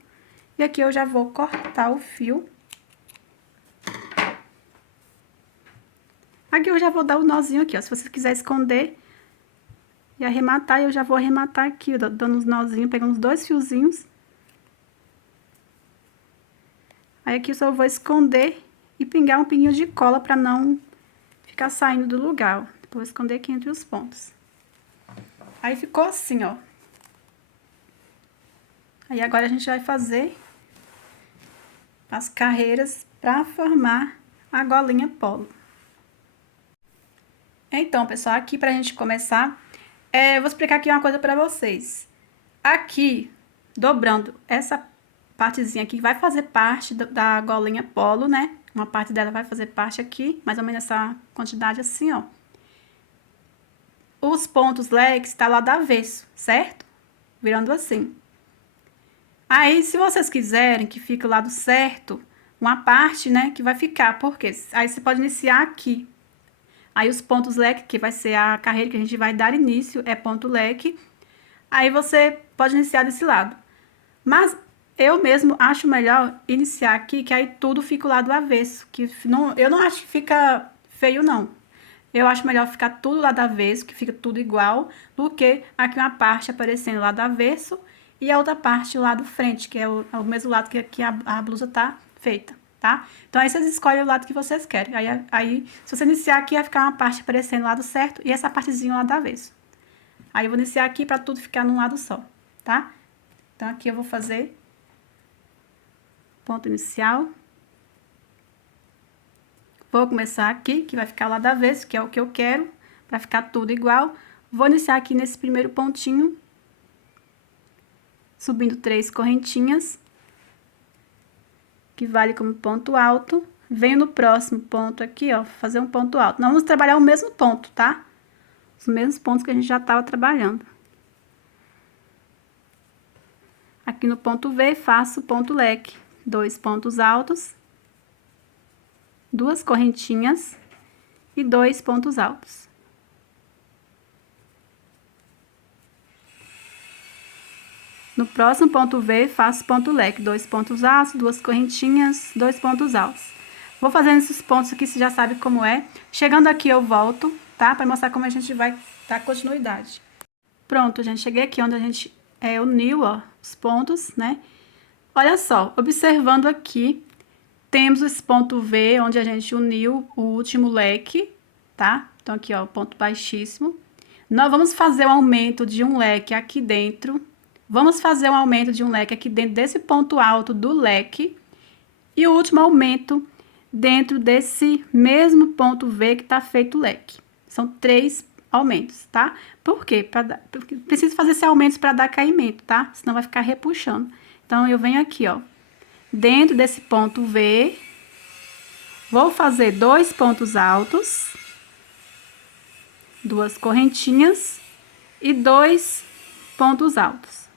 E aqui eu já vou cortar o fio. Aqui eu já vou dar o nozinho aqui, ó. Se você quiser esconder e arrematar, eu já vou arrematar aqui, dando os nozinhos, pegando os 2 fiozinhos. Aí aqui eu só vou esconder e pingar um pinguinho de cola pra não ficar saindo do lugar, ó. Vou esconder aqui entre os pontos. Aí ficou assim, ó. Aí agora a gente vai fazer as carreiras pra formar a golinha polo. Então, pessoal, aqui pra gente começar, eu vou explicar aqui uma coisa pra vocês. Aqui, dobrando essa partezinha aqui, vai fazer parte da golinha polo, né? Uma parte dela vai fazer parte aqui, mais ou menos essa quantidade assim, ó. Os pontos leques tá lá do avesso, certo? Virando assim. Aí, se vocês quiserem que fique o lado certo, uma parte, né, que vai ficar, porque aí você pode iniciar aqui. Aí os pontos leque, que vai ser a carreira que a gente vai dar início, é ponto leque. Aí você pode iniciar desse lado. Mas eu mesmo acho melhor iniciar aqui, que aí tudo fica o lado avesso. Que não, eu não acho que fica feio, não. Eu acho melhor ficar tudo lá do avesso, que fica tudo igual, do que aqui uma parte aparecendo lá do avesso e a outra parte lá do frente, que é o mesmo lado que aqui a blusa tá feita, tá? Então, aí vocês escolhem o lado que vocês querem. Aí se você iniciar aqui, vai ficar uma parte aparecendo do lado certo e essa partezinha lá do avesso. Aí eu vou iniciar aqui pra tudo ficar num lado só, tá? Então, aqui eu vou fazer ponto inicial. Vou começar aqui, que vai ficar lá do avesso, que é o que eu quero, pra ficar tudo igual. Vou iniciar aqui nesse primeiro pontinho, subindo 3 correntinhas, que vale como ponto alto. Venho no próximo ponto aqui, ó, fazer um ponto alto. Nós vamos trabalhar o mesmo ponto, tá? Os mesmos pontos que a gente já tava trabalhando. Aqui no ponto V, faço ponto leque, 2 pontos altos, 2 correntinhas e 2 pontos altos. No próximo ponto V, faço ponto leque, 2 pontos altos, 2 correntinhas, 2 pontos altos. Vou fazendo esses pontos aqui, você já sabe como é. Chegando aqui, eu volto, tá? Pra mostrar como a gente vai dar continuidade. Pronto, gente, cheguei aqui onde a gente uniu, ó, os pontos, né? Olha só, observando aqui, temos esse ponto V, onde a gente uniu o último leque, tá? Então, aqui, ó, ponto baixíssimo. Nós vamos fazer o aumento de um leque aqui dentro. Vamos fazer um aumento de um leque aqui dentro desse ponto alto do leque. E o último aumento dentro desse mesmo ponto V que tá feito o leque. São 3 aumentos, tá? Por quê? Porque preciso fazer esse aumento para dar caimento, tá? Senão vai ficar repuxando. Então, eu venho aqui, ó. Dentro desse ponto V, vou fazer 2 pontos altos, 2 correntinhas e 2 pontos altos.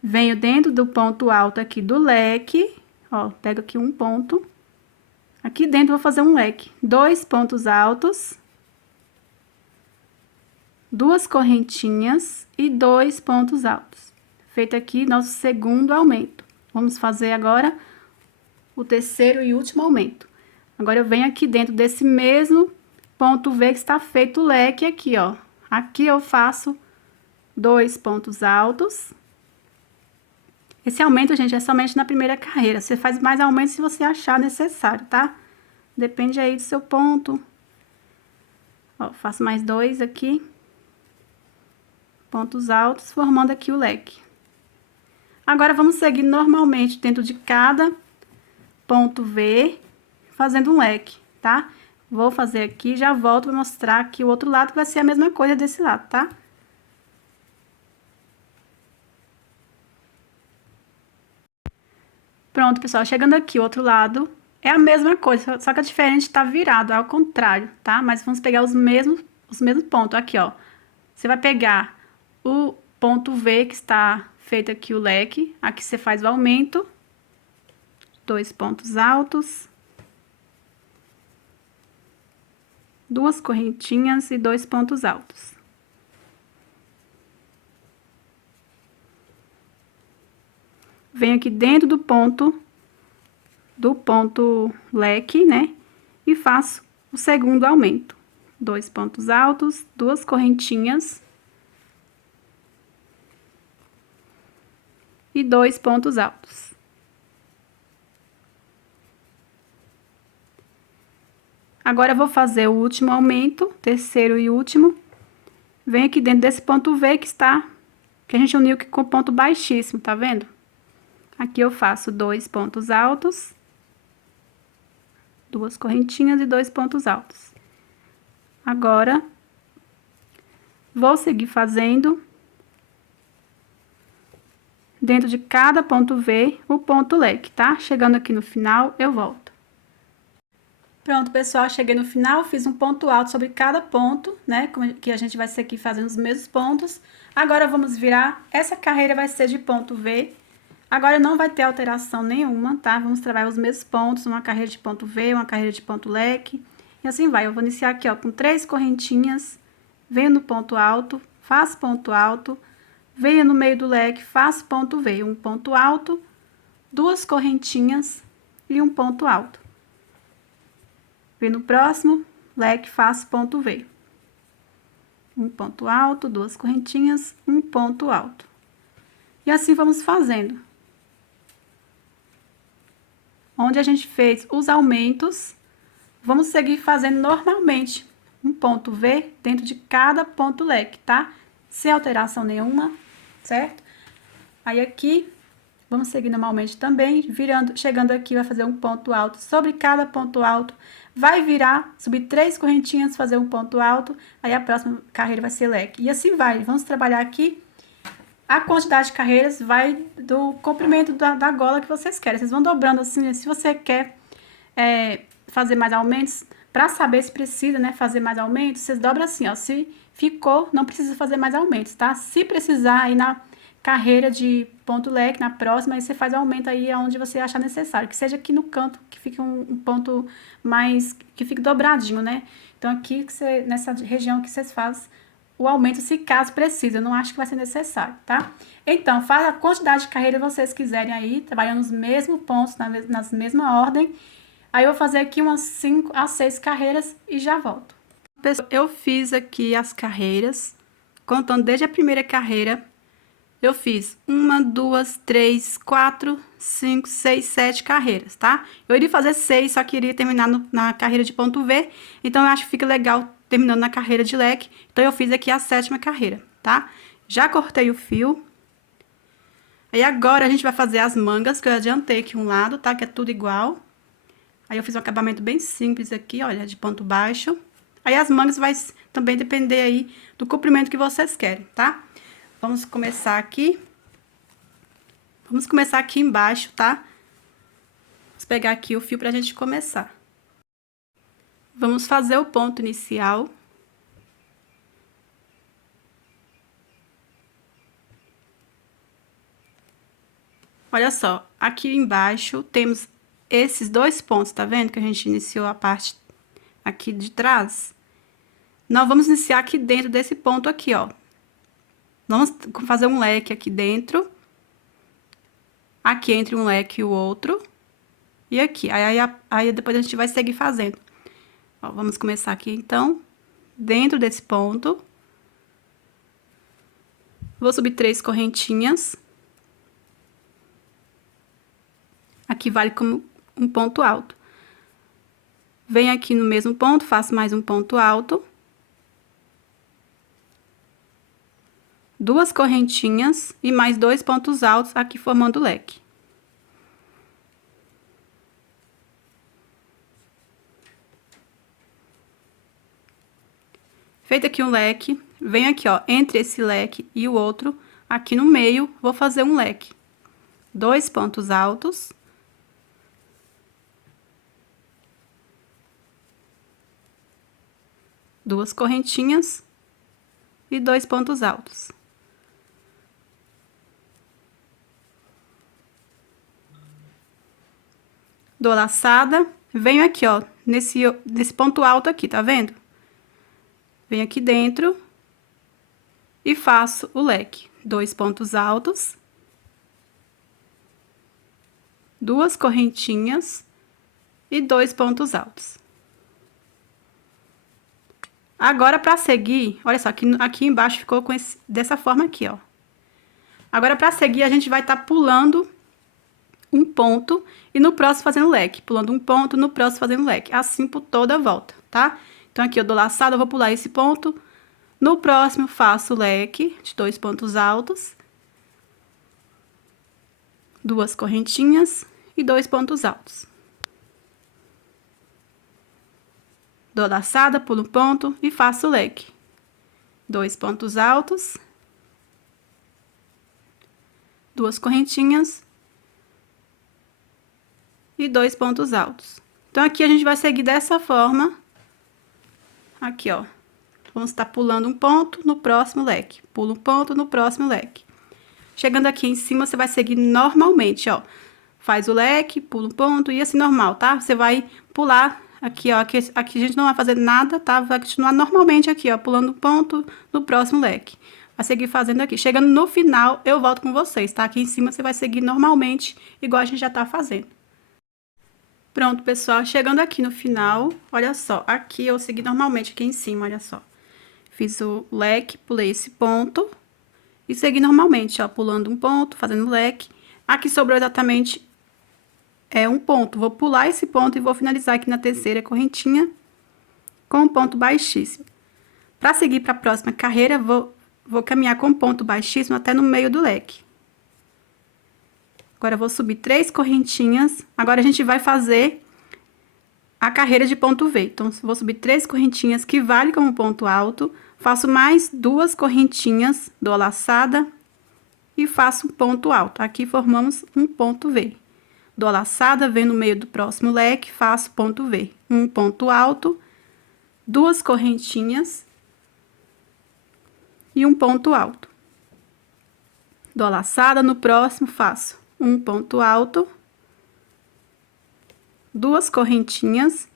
Venho dentro do ponto alto aqui do leque, ó, pego aqui um ponto, Aqui dentro eu vou fazer um leque, 2 pontos altos, 2 correntinhas e 2 pontos altos. Feito aqui nosso segundo aumento. Vamos fazer agora o terceiro e último aumento. Agora eu venho aqui dentro desse mesmo ponto V que está feito o leque aqui, ó. Aqui eu faço 2 pontos altos. Esse aumento, gente, é somente na primeira carreira. Você faz mais aumento se você achar necessário, tá? Depende aí do seu ponto. Ó, faço mais 2 aqui. Pontos altos, formando aqui o leque. Agora, vamos seguir normalmente dentro de cada ponto V, fazendo um leque, tá? Vou fazer aqui, já volto para mostrar aqui o outro lado, que vai ser a mesma coisa desse lado, tá? Pronto, pessoal, chegando aqui, o outro lado, é a mesma coisa, só que a diferente tá virado, é ao contrário, tá? Mas vamos pegar os mesmos pontos, aqui, ó. Você vai pegar o ponto V que está feito aqui o leque, aqui você faz o aumento, 2 pontos altos, 2 correntinhas e 2 pontos altos. Venho aqui dentro do ponto leque, né? E faço o segundo aumento. 2 pontos altos, 2 correntinhas e 2 pontos altos. Agora, eu vou fazer o último aumento, terceiro e último. Venho aqui dentro desse ponto V que a gente uniu aqui com ponto baixíssimo, tá vendo? Aqui eu faço 2 pontos altos, 2 correntinhas e 2 pontos altos. Agora, vou seguir fazendo dentro de cada ponto V o ponto leque, tá? Chegando aqui no final, eu volto. Pronto, pessoal, cheguei no final, fiz um ponto alto sobre cada ponto, né? Que a gente vai seguir fazendo os mesmos pontos. Agora, vamos virar. Essa carreira vai ser de ponto V. Agora, não vai ter alteração nenhuma, tá? Vamos trabalhar os mesmos pontos, uma carreira de ponto V, uma carreira de ponto leque. E assim vai. Eu vou iniciar aqui, ó, com 3 correntinhas, venho no ponto alto, faço ponto alto, venho no meio do leque, faço ponto V, um ponto alto, 2 correntinhas e um ponto alto. Venho no próximo leque, faço ponto V. Um ponto alto, 2 correntinhas, um ponto alto. E assim vamos fazendo. Onde a gente fez os aumentos, vamos seguir fazendo normalmente um ponto V dentro de cada ponto leque, tá? Sem alteração nenhuma, certo? Aí aqui, vamos seguir normalmente também, chegando aqui, vai fazer um ponto alto sobre cada ponto alto, vai virar, subir 3 correntinhas, fazer um ponto alto, aí a próxima carreira vai ser leque. E assim vai, vamos trabalhar aqui. A quantidade de carreiras vai do comprimento da gola que vocês querem. Vocês vão dobrando assim, se você quer fazer mais aumentos, para saber se precisa, né, fazer mais aumentos, vocês dobram assim, ó. Se ficou, não precisa fazer mais aumentos, tá? Se precisar, aí na carreira de ponto leque, na próxima, aí você faz o aumento aí onde você achar necessário. Que seja aqui no canto, que fique um ponto mais, que fique dobradinho, né? Então, aqui, nessa região que vocês fazem o aumento, se caso precise, eu não acho que vai ser necessário, tá? Então, faz a quantidade de carreira que vocês quiserem aí, trabalhando nos mesmos pontos, nas mesma ordem. Aí, eu vou fazer aqui umas 5 a 6 carreiras e já volto. Pessoal, eu fiz aqui as carreiras, contando desde a primeira carreira, eu fiz 1, 2, 3, 4, 5, 6, 7 carreiras, tá? Eu iria fazer 6, só que iria terminar na carreira de ponto V, então eu acho que fica legal terminando na carreira de leque. Então, eu fiz aqui a 7ª carreira, tá? Já cortei o fio. Aí, agora, a gente vai fazer as mangas, que eu adiantei aqui um lado, tá? Que é tudo igual. Aí, eu fiz um acabamento bem simples aqui, olha, de ponto baixo. Aí, as mangas vai também depender aí do comprimento que vocês querem, tá? Vamos começar aqui. Vamos começar aqui embaixo, tá? Vamos pegar aqui o fio pra gente começar. Vamos fazer o ponto inicial. Olha só, aqui embaixo temos esses 2 pontos, tá vendo? Que a gente iniciou a parte aqui de trás. Nós vamos iniciar aqui dentro desse ponto aqui, ó. Vamos fazer um leque aqui dentro. Aqui entre um leque e o outro. E aqui. Aí depois a gente vai seguir fazendo. Ó, vamos começar aqui, então, dentro desse ponto. Vou subir 3 correntinhas. Aqui vale como um ponto alto. Venho aqui no mesmo ponto, faço mais um ponto alto. 2 correntinhas e mais 2 pontos altos aqui formando o leque. Feito aqui um leque, venho aqui, ó, entre esse leque e o outro, aqui no meio, vou fazer um leque. 2 pontos altos. Duas correntinhas e 2 pontos altos. Dou laçada, venho aqui, ó, nesse ponto alto aqui, tá vendo? Venho aqui dentro e faço o leque. 2 pontos altos. 2 correntinhas e 2 pontos altos. Agora, pra seguir, olha só, aqui embaixo ficou com dessa forma aqui, ó. Agora, pra seguir, a gente vai tá pulando um ponto e no próximo fazendo leque. Pulando um ponto, no próximo fazendo leque. Assim por toda a volta, tá? Então, aqui eu dou laçada, eu vou pular esse ponto. No próximo, faço leque de 2 pontos altos. 2 correntinhas e 2 pontos altos. Dou laçada, pulo um ponto e faço o leque. 2 pontos altos. 2 correntinhas. E 2 pontos altos. Então, aqui a gente vai seguir dessa forma. Aqui, ó. Vamos estar pulando um ponto no próximo leque. Pulo um ponto no próximo leque. Chegando aqui em cima, você vai seguir normalmente, ó. Faz o leque, pula um ponto e assim normal, tá? Você vai pular aqui, ó. Aqui a gente não vai fazer nada, tá? Vai continuar normalmente aqui, ó. Pulando um ponto no próximo leque. Vai seguir fazendo aqui. Chegando no final, eu volto com vocês, tá? Aqui em cima, você vai seguir normalmente, igual a gente já tá fazendo. Pronto, pessoal, chegando aqui no final, olha só, aqui eu segui normalmente aqui em cima, olha só. Fiz o leque, pulei esse ponto e segui normalmente, ó, pulando um ponto, fazendo leque. Aqui sobrou exatamente um ponto, vou pular esse ponto e vou finalizar aqui na terceira correntinha com um ponto baixíssimo. Para seguir para a próxima carreira, vou caminhar com um ponto baixíssimo até no meio do leque. Agora, eu vou subir 3 correntinhas. Agora, a gente vai fazer a carreira de ponto V. Então, vou subir 3 correntinhas, que vale como ponto alto. Faço mais 2 correntinhas, dou a laçada e faço um ponto alto. Aqui, formamos um ponto V. Dou a laçada, venho no meio do próximo leque, faço ponto V. Um ponto alto, 2 correntinhas e um ponto alto. Dou a laçada, no próximo, faço um ponto alto, 2 correntinhas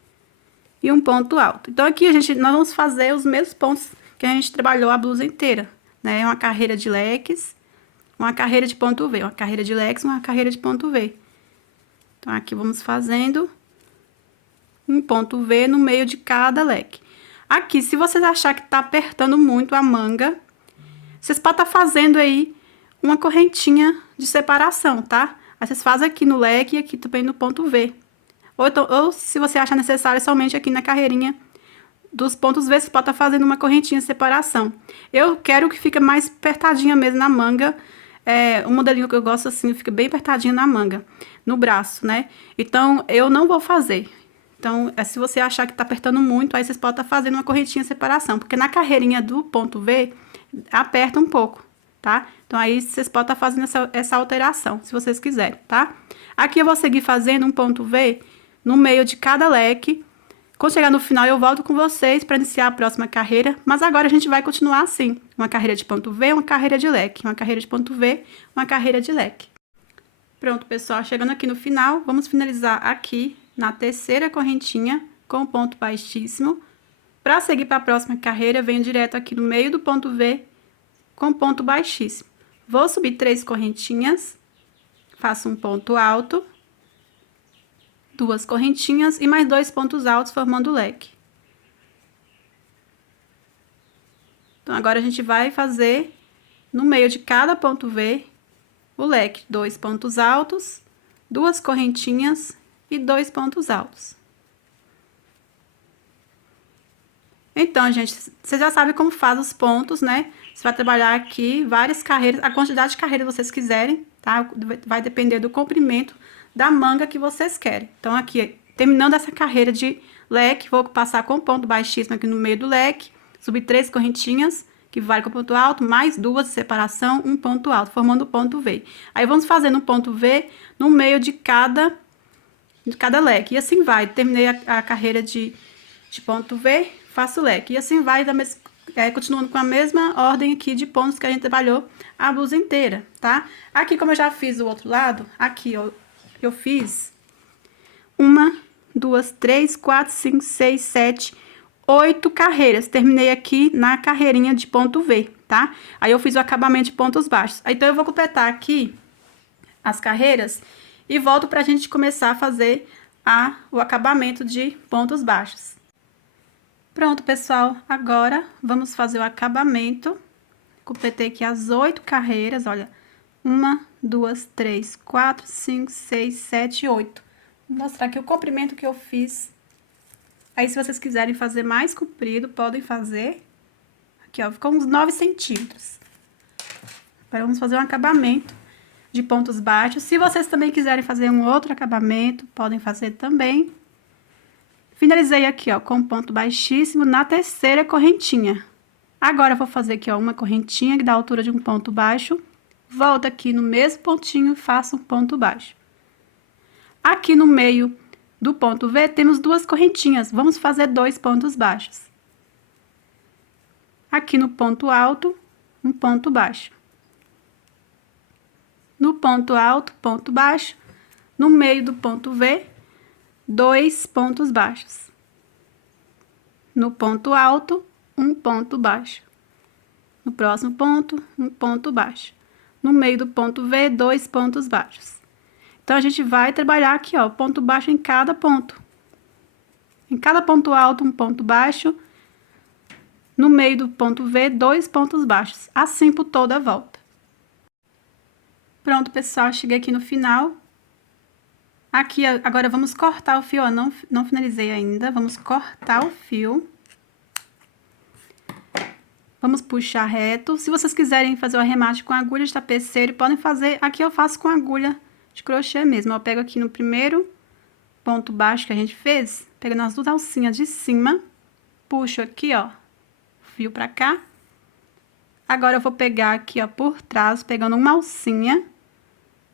e um ponto alto. Então, aqui nós vamos fazer os mesmos pontos que a gente trabalhou a blusa inteira, né? Uma carreira de leques, uma carreira de ponto V, uma carreira de leques, uma carreira de ponto V. Então, aqui vamos fazendo um ponto V no meio de cada leque. Aqui, se vocês acharem que tá apertando muito a manga, vocês podem estar fazendo aí uma correntinha de separação, tá? Aí, vocês fazem aqui no leque e aqui também no ponto V. Ou se você achar necessário, somente aqui na carreirinha dos pontos V, você pode estar fazendo uma correntinha de separação. Eu quero que fique mais apertadinha mesmo na manga. O modelinho que eu gosto assim, fica bem apertadinho na manga, no braço, né? Então, eu não vou fazer. Então, se você achar que tá apertando muito, aí vocês podem estar fazendo uma correntinha de separação. Porque na carreirinha do ponto V, aperta um pouco, tá? Então, aí vocês podem estar fazendo essa alteração, se vocês quiserem, tá? Aqui eu vou seguir fazendo um ponto V no meio de cada leque. Quando chegar no final, eu volto com vocês para iniciar a próxima carreira. Mas agora a gente vai continuar assim. Uma carreira de ponto V, uma carreira de leque. Uma carreira de ponto V, uma carreira de leque. Pronto, pessoal, chegando aqui no final, vamos finalizar aqui na terceira correntinha com ponto baixíssimo. Para seguir para a próxima carreira, venho direto aqui no meio do ponto V com ponto baixíssimo. Vou subir 3 correntinhas, faço um ponto alto, 2 correntinhas e mais 2 pontos altos formando o leque. Então, agora a gente vai fazer no meio de cada ponto V o leque, 2 pontos altos, 2 correntinhas e 2 pontos altos. Então, gente, você já sabe como faz os pontos, né? Você vai trabalhar aqui várias carreiras, a quantidade de carreiras que vocês quiserem, tá? Vai depender do comprimento da manga que vocês querem. Então, aqui, terminando essa carreira de leque, vou passar com ponto baixíssimo aqui no meio do leque, subir 3 correntinhas, que vale com ponto alto, mais 2 de separação, um ponto alto, formando o ponto V. Aí, vamos fazendo um ponto V no meio de cada leque. E assim vai, terminei a carreira de ponto V, faço leque. E assim vai, continuando com a mesma ordem aqui de pontos que a gente trabalhou a blusa inteira, tá? Aqui, como eu já fiz o outro lado, aqui, ó, eu fiz 1, 2, 3, 4, 5, 6, 7, 8 carreiras. Terminei aqui na carreirinha de ponto V, tá? Aí, eu fiz o acabamento de pontos baixos. Então, eu vou completar aqui as carreiras e volto pra gente começar a fazer o acabamento de pontos baixos. Pronto, pessoal, agora vamos fazer o acabamento. Completei aqui as 8 carreiras, olha, 1, 2, 3, 4, 5, 6, 7, 8. Vou mostrar aqui o comprimento que eu fiz. Aí, se vocês quiserem fazer mais comprido, podem fazer. Aqui, ó, ficou uns 9 centímetros. Agora, vamos fazer um acabamento de pontos baixos. Se vocês também quiserem fazer um outro acabamento, podem fazer também. Finalizei aqui, ó, com ponto baixíssimo na terceira correntinha. Agora, eu vou fazer aqui, ó, uma correntinha que dá a altura de um ponto baixo. Volto aqui no mesmo pontinho e faço um ponto baixo. Aqui no meio do ponto V, temos 2 correntinhas. Vamos fazer 2 pontos baixos. Aqui no ponto alto, um ponto baixo. No ponto alto, ponto baixo. No meio do ponto V, 2 pontos baixos. No ponto alto, um ponto baixo. No próximo ponto, um ponto baixo. No meio do ponto V, 2 pontos baixos. Então, a gente vai trabalhar aqui, ó, ponto baixo em cada ponto. Em cada ponto alto, um ponto baixo. No meio do ponto V, 2 pontos baixos. Assim por toda a volta. Pronto, pessoal, cheguei aqui no final. Aqui, agora, vamos cortar o fio, ó, não finalizei ainda. Vamos cortar o fio. Vamos puxar reto. Se vocês quiserem fazer o arremate com agulha de tapeceiro, podem fazer. Aqui eu faço com agulha de crochê mesmo. Eu pego aqui no primeiro ponto baixo que a gente fez, pegando as 2 alcinhas de cima, puxo aqui, ó, fio pra cá. Agora, eu vou pegar aqui, ó, por trás, pegando uma alcinha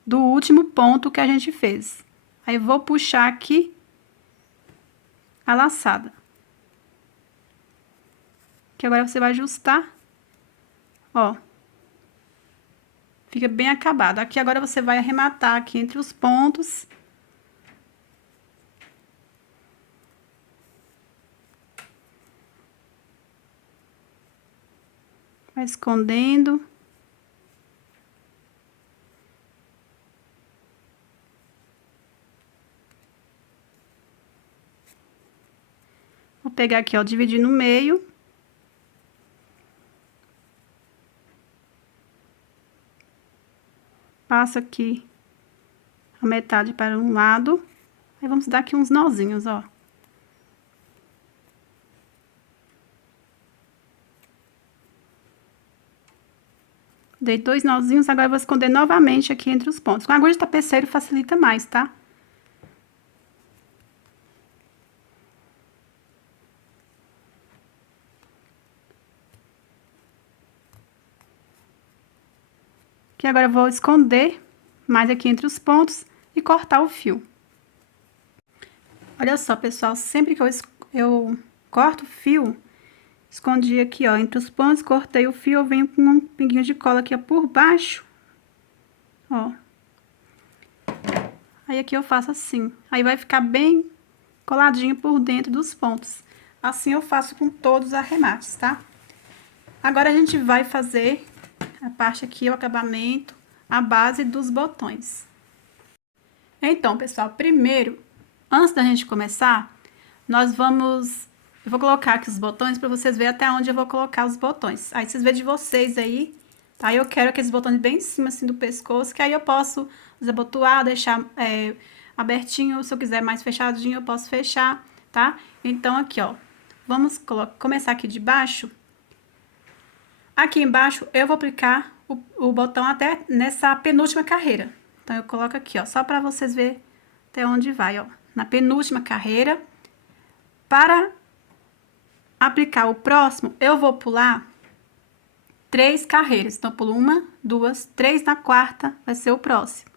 do último ponto que a gente fez. Aí, vou puxar aqui a laçada. Que agora você vai ajustar, ó. Fica bem acabado. Aqui, agora, você vai arrematar aqui entre os pontos. Vai escondendo. Vou pegar aqui, ó, dividir no meio. Passo aqui a metade para um lado. Aí, vamos dar aqui uns nozinhos, ó. Dei 2 nozinhos, agora eu vou esconder novamente aqui entre os pontos. Com agulha de tapeceiro facilita mais, tá? Que agora eu vou esconder mais aqui entre os pontos e cortar o fio. Olha só, pessoal, sempre que eu corto o fio, escondi aqui, ó, entre os pontos, cortei o fio, eu venho com um pinguinho de cola aqui, ó, por baixo, ó. Aí aqui eu faço assim. Aí vai ficar bem coladinho por dentro dos pontos. Assim eu faço com todos os arremates, tá? Agora a gente vai fazer a parte aqui, o acabamento, a base dos botões. Então, pessoal, primeiro, antes da gente começar, eu vou colocar aqui os botões para vocês verem até onde eu vou colocar os botões. Aí vocês veem de vocês aí, tá? Eu quero aqueles botões bem em cima, assim, do pescoço, que aí eu posso desabotoar, deixar abertinho, se eu quiser mais fechadinho, eu posso fechar, tá? Então, aqui, ó, vamos começar aqui de baixo. Aqui embaixo, eu vou aplicar o botão até nessa penúltima carreira. Então, eu coloco aqui, ó, só para vocês verem até onde vai, ó. Na penúltima carreira. Para aplicar o próximo, eu vou pular 3 carreiras. Então, eu pulo 1, 2, 3, na quarta vai ser o próximo.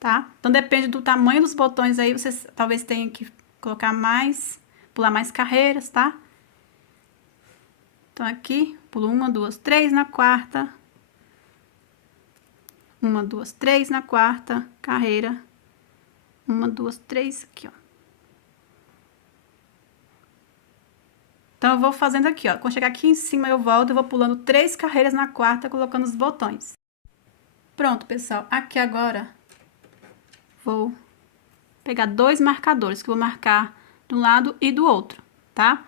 Tá? Então, depende do tamanho dos botões aí, vocês talvez tenham que colocar mais, pular mais carreiras, tá? Então, aqui, pulo 1, 2, 3 na quarta. 1, 2, 3 na quarta carreira. 1, 2, 3 aqui, ó. Então, eu vou fazendo aqui, ó. Quando chegar aqui em cima, eu volto e vou pulando 3 carreiras na quarta, colocando os botões. Pronto, pessoal. Aqui agora, vou pegar 2 marcadores, que eu vou marcar de um lado e do outro, tá?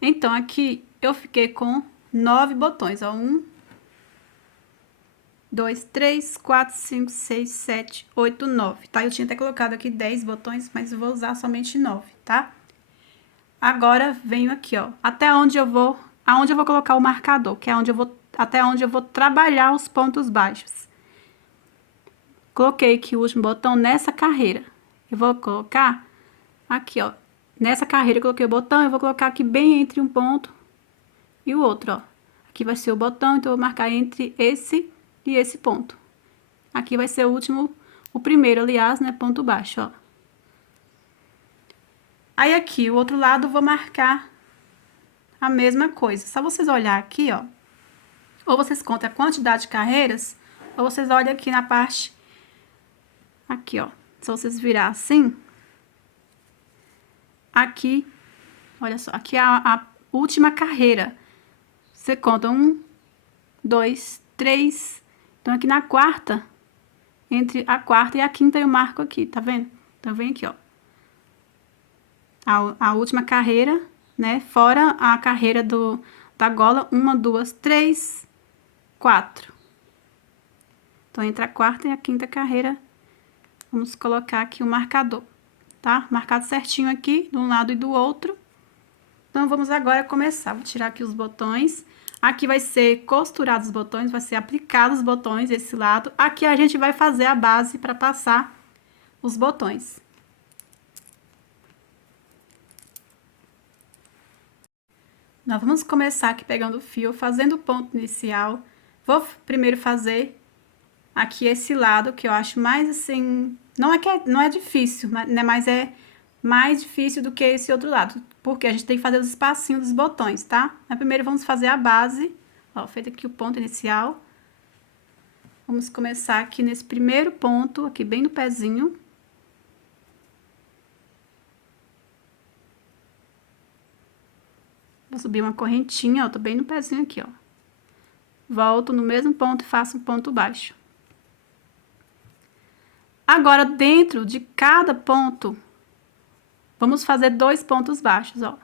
Então, aqui eu fiquei com 9 botões, ó. 1, 2, 3, 4, 5, 6, 7, 8, 9, tá? Eu tinha até colocado aqui 10 botões, mas eu vou usar somente 9, tá? Agora, venho aqui, ó, aonde eu vou colocar o marcador, que é até onde eu vou trabalhar os pontos baixos. Coloquei aqui o último botão nessa carreira. Eu vou colocar aqui, ó, nessa carreira eu coloquei o botão, eu vou colocar aqui bem entre um ponto e o outro, ó. Aqui vai ser o botão, então eu vou marcar entre esse e esse ponto. Aqui vai ser o primeiro, aliás, né, ponto baixo, ó. Aí, aqui, o outro lado, eu vou marcar a mesma coisa. Só vocês olhar aqui, ó. Ou vocês contam a quantidade de carreiras, ou vocês olham aqui na parte... Aqui, ó. Se vocês virar assim... Aqui, olha só. Aqui é a última carreira. Você conta 1, 2, 3... Então, aqui na quarta, entre a quarta e a quinta, eu marco aqui, tá vendo? Então, vem aqui, ó. A última carreira, né? Fora a carreira da gola, 1, 2, 3, 4. Então, entre a quarta e a quinta carreira, vamos colocar aqui o marcador, tá? Marcado certinho aqui, de um lado e do outro. Então, vamos agora começar. Vou tirar aqui os botões. Aqui vai ser costurado os botões, vai ser aplicado os botões desse lado. Aqui a gente vai fazer a base para passar os botões. Nós vamos começar aqui pegando o fio, fazendo o ponto inicial. Vou primeiro fazer aqui esse lado, que eu acho mais assim... Não é difícil, né? Mas é mais difícil do que esse outro lado. Porque a gente tem que fazer os espacinhos dos botões, tá? Mas primeiro vamos fazer a base. Ó, feito aqui o ponto inicial. Vamos começar aqui nesse primeiro ponto, aqui bem no pezinho. Vou subir uma correntinha, ó, tô bem no pezinho aqui, ó. Volto no mesmo ponto e faço um ponto baixo. Agora, dentro de cada ponto, vamos fazer 2 pontos baixos, ó.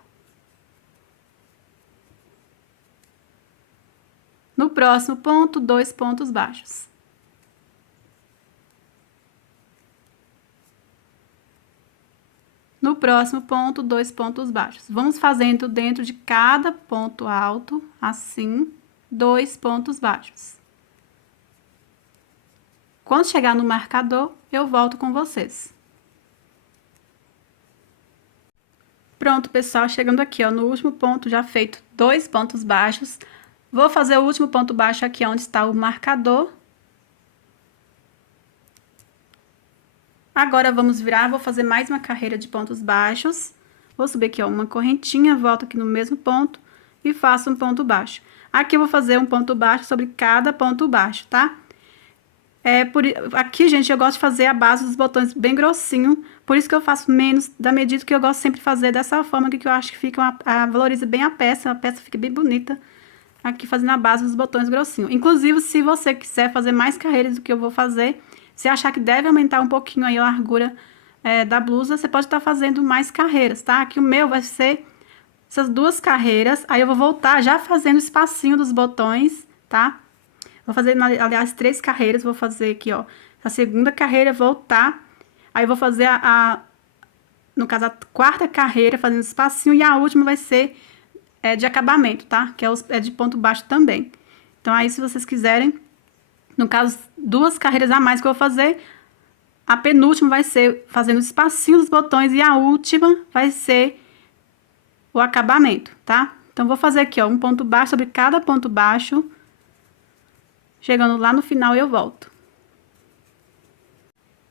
No próximo ponto, 2 pontos baixos. No próximo ponto, 2 pontos baixos. Vamos fazendo dentro de cada ponto alto, assim, 2 pontos baixos. Quando chegar no marcador, eu volto com vocês. Pronto, pessoal, chegando aqui, ó, no último ponto, já feito 2 pontos baixos. Vou fazer o último ponto baixo aqui onde está o marcador. Agora, vamos virar, vou fazer mais uma carreira de pontos baixos. Vou subir aqui, ó, uma correntinha, volto aqui no mesmo ponto e faço um ponto baixo. Aqui eu vou fazer um ponto baixo sobre cada ponto baixo, tá? Aqui, gente, eu gosto de fazer a base dos botões bem grossinho, por isso que eu faço menos da medida, que eu gosto sempre de fazer dessa forma aqui, que eu acho que fica valoriza bem a peça fica bem bonita, aqui fazendo a base dos botões grossinho. Inclusive, se você quiser fazer mais carreiras do que eu vou fazer, se achar que deve aumentar um pouquinho aí a largura da blusa, você pode estar fazendo mais carreiras, tá? Aqui o meu vai ser essas 2 carreiras, aí eu vou voltar já fazendo o espacinho dos botões, tá? Vou fazer, aliás, 3 carreiras, vou fazer aqui, ó, a segunda carreira, voltar, aí eu vou fazer no caso, a 4ª carreira, fazendo espacinho, e a última vai ser de acabamento, tá? Que é de ponto baixo também. Então, aí, se vocês quiserem, no caso, 2 carreiras a mais que eu vou fazer, a penúltima vai ser fazendo o espacinho dos botões, e a última vai ser o acabamento, tá? Então, vou fazer aqui, ó, um ponto baixo sobre cada ponto baixo. Chegando lá no final, eu volto.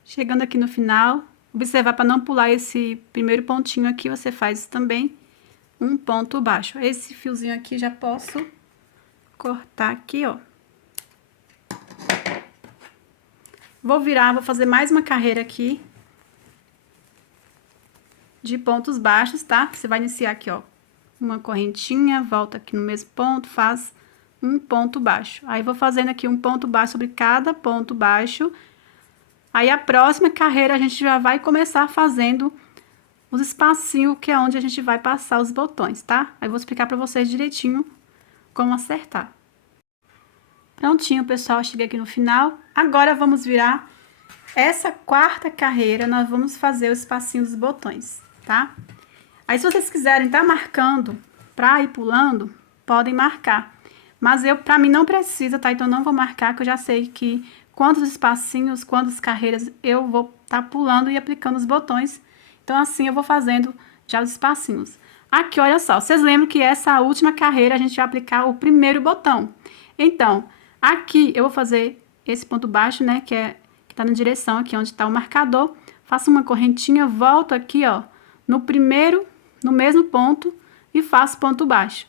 Chegando aqui no final, observar para não pular esse primeiro pontinho aqui, você faz também um ponto baixo. Esse fiozinho aqui já posso cortar aqui, ó. Vou virar, vou fazer mais uma carreira aqui de pontos baixos, tá? Você vai iniciar aqui, ó, uma correntinha, volta aqui no mesmo ponto, faz um ponto baixo. Aí, vou fazendo aqui um ponto baixo sobre cada ponto baixo. Aí, a próxima carreira, a gente já vai começar fazendo os espacinhos, que é onde a gente vai passar os botões, tá? Aí, vou explicar pra vocês direitinho como acertar. Prontinho, pessoal, cheguei aqui no final. Agora, vamos virar essa 4ª carreira, nós vamos fazer o espacinho dos botões, tá? Aí, se vocês quiserem tá marcando pra ir pulando, podem marcar. Mas pra mim não precisa, tá? Então, eu não vou marcar, que eu já sei que quantos espacinhos, quantas carreiras eu vou tá pulando e aplicando os botões. Então, assim, eu vou fazendo já os espacinhos. Aqui, olha só, vocês lembram que essa última carreira a gente vai aplicar o primeiro botão. Então, aqui eu vou fazer esse ponto baixo, né, que tá na direção aqui onde tá o marcador. Faço uma correntinha, volto aqui, ó, no mesmo ponto e faço ponto baixo.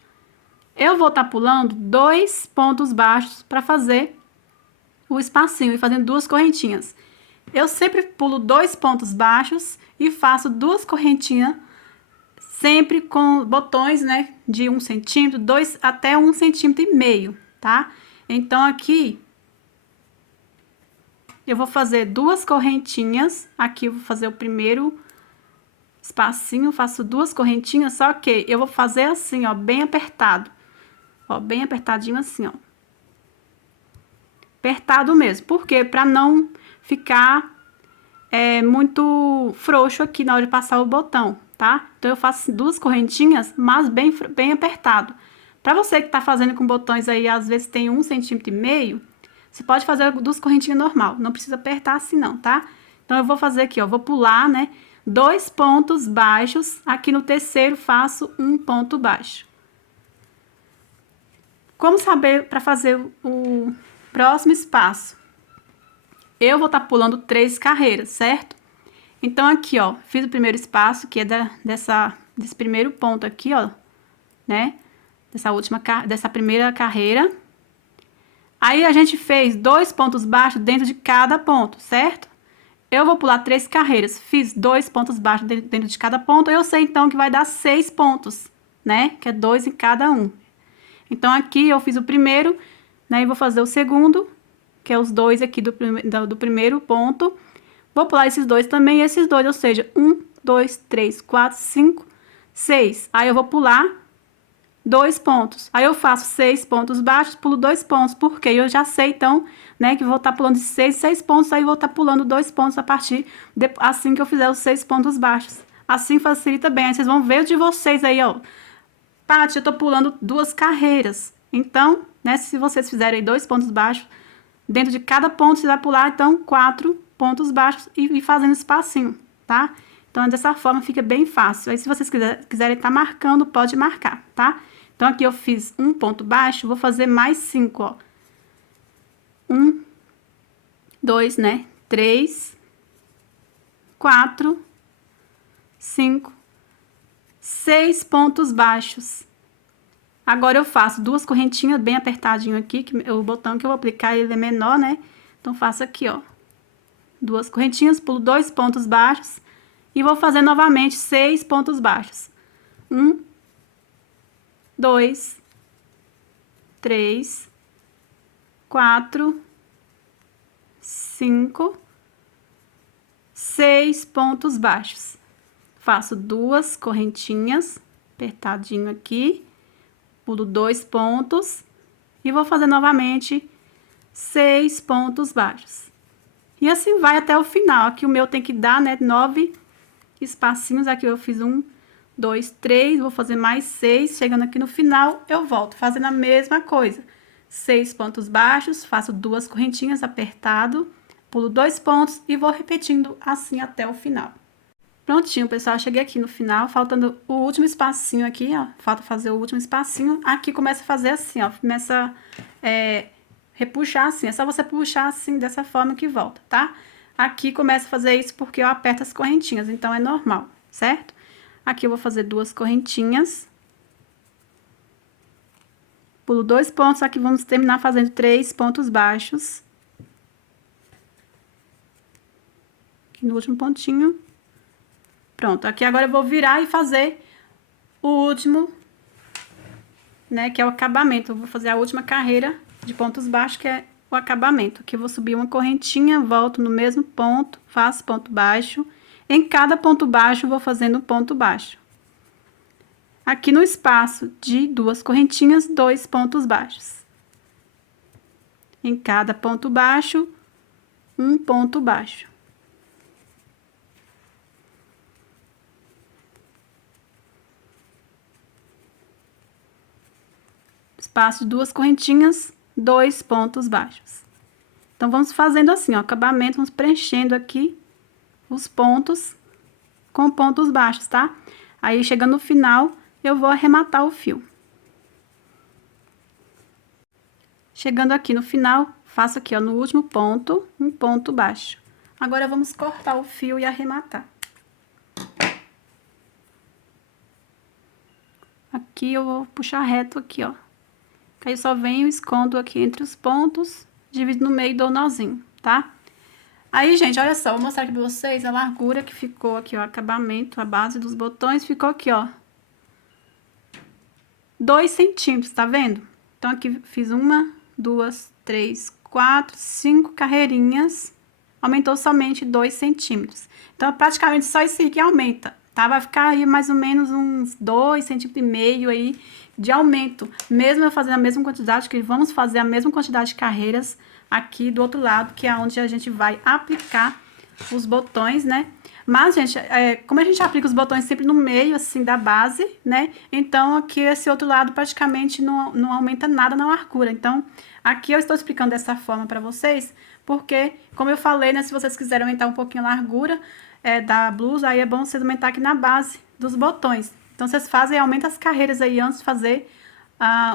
Eu vou estar pulando 2 pontos baixos para fazer o espacinho e fazendo 2 correntinhas. Eu sempre pulo 2 pontos baixos e faço 2 correntinhas, sempre com botões, né, de 1 centímetro, 2 até 1,5 centímetro, tá? Então, aqui, eu vou fazer 2 correntinhas, aqui eu vou fazer o primeiro espacinho, faço 2 correntinhas, só que eu vou fazer assim, ó, bem apertado. Ó, bem apertadinho assim, ó. Apertado mesmo. Por quê? Pra não ficar muito frouxo aqui na hora de passar o botão, tá? Então, eu faço 2 correntinhas, mas bem apertado. Pra você que tá fazendo com botões aí, às vezes tem 1,5 centímetro, você pode fazer 2 correntinhas normal. Não precisa apertar assim não, tá? Então, eu vou fazer aqui, ó, vou pular, né? 2 pontos baixos. Aqui no terceiro, faço um ponto baixo. Como saber para fazer o próximo espaço? Eu vou estar pulando 3 carreiras, certo? Então, aqui, ó, fiz o primeiro espaço, que é desse primeiro ponto aqui, ó, né? Dessa primeira carreira. Aí, a gente fez 2 pontos baixos dentro de cada ponto, certo? Eu vou pular 3 carreiras, fiz 2 pontos baixos dentro de cada ponto, eu sei, então, que vai dar 6 pontos, né? Que é 2 em cada um. Então, aqui eu fiz o primeiro, né, e vou fazer o segundo, que é os 2 aqui do primeiro ponto. Vou pular esses 2 também, esses 2, ou seja, 1, 2, 3, 4, 5, 6. Aí, eu vou pular 2 pontos. Aí, eu faço 6 pontos baixos, pulo 2 pontos, porque eu já sei, então, né, que vou estar pulando de 6 pontos, aí vou estar pulando 2 pontos a partir, assim que eu fizer os 6 pontos baixos. Assim facilita bem, aí vocês vão ver o de vocês aí, ó. Paty, eu tô pulando 2 carreiras. Então, né, se vocês fizerem 2 pontos baixos, dentro de cada ponto, você vai pular, então, 4 pontos baixos e fazendo espacinho, tá? Então, dessa forma, fica bem fácil. Aí, se vocês quiserem estar marcando, pode marcar, tá? Então, aqui eu fiz um ponto baixo, vou fazer mais 5, ó. 1, 2, né? 3, 4, 5, 6 pontos baixos. Agora, eu faço 2 correntinhas bem apertadinho aqui, que o botão que eu vou aplicar, ele é menor, né? Então, faço aqui, ó, 2 correntinhas, pulo 2 pontos baixos e vou fazer novamente 6 pontos baixos. 1, 2, 3, 4, 5, 6 pontos baixos. Faço 2 correntinhas, apertadinho aqui, pulo 2 pontos e vou fazer novamente 6 pontos baixos. E assim vai até o final. Aqui o meu tem que dar, né, 9 espacinhos. Aqui eu fiz 1, 2, 3, vou fazer mais 6. Chegando aqui no final, eu volto fazendo a mesma coisa. 6 pontos baixos, faço 2 correntinhas, apertado, pulo 2 pontos e vou repetindo assim até o final. Prontinho, pessoal, cheguei aqui no final, faltando o último espacinho aqui, ó, falta fazer o último espacinho. Aqui começa a fazer assim, ó, começa repuxar assim, é só você puxar assim, dessa forma que volta, tá? Aqui começa a fazer isso porque eu aperto as correntinhas, então é normal, certo? Aqui eu vou fazer 2 correntinhas. Pulo 2 pontos, aqui vamos terminar fazendo 3 pontos baixos. Aqui no último pontinho. Pronto, aqui agora eu vou virar e fazer o último, né, que é o acabamento. Eu vou fazer a última carreira de pontos baixos, que é o acabamento. Aqui eu vou subir uma correntinha, volto no mesmo ponto, faço ponto baixo. Em cada ponto baixo, eu vou fazendo ponto baixo. Aqui no espaço de 2 correntinhas, 2 pontos baixos. Em cada ponto baixo, um ponto baixo. Espaço de 2 correntinhas, 2 pontos baixos. Então, vamos fazendo assim, ó, acabamento, vamos preenchendo aqui os pontos com pontos baixos, tá? Aí, chegando no final, eu vou arrematar o fio. Chegando aqui no final, faço aqui, ó, no último ponto, um ponto baixo. Agora, vamos cortar o fio e arrematar. Aqui, eu vou puxar reto aqui, ó. Aí, eu só venho, escondo aqui entre os pontos, divido no meio e dou nozinho, tá? Aí, gente, olha só, vou mostrar aqui pra vocês a largura que ficou aqui, ó, acabamento, a base dos botões ficou aqui, ó, 2 centímetros, tá vendo? Então, aqui fiz 1, 2, 3, 4, 5 carreirinhas, aumentou somente 2 centímetros. Então, praticamente só isso aqui que aumenta, tá? Vai ficar aí mais ou menos uns 2,5 centímetros aí de aumento, mesmo eu fazendo a mesma quantidade, que vamos fazer a mesma quantidade de carreiras aqui do outro lado, que é onde a gente vai aplicar os botões, né? Mas, gente, como a gente aplica os botões sempre no meio, assim, da base, né? Então, aqui, esse outro lado praticamente não aumenta nada na largura. Então, aqui eu estou explicando dessa forma pra vocês, porque, como eu falei, né? Se vocês quiserem aumentar um pouquinho a largura da blusa, aí é bom vocês aumentar aqui na base dos botões. Então, vocês fazem e aumentam as carreiras aí antes de fazer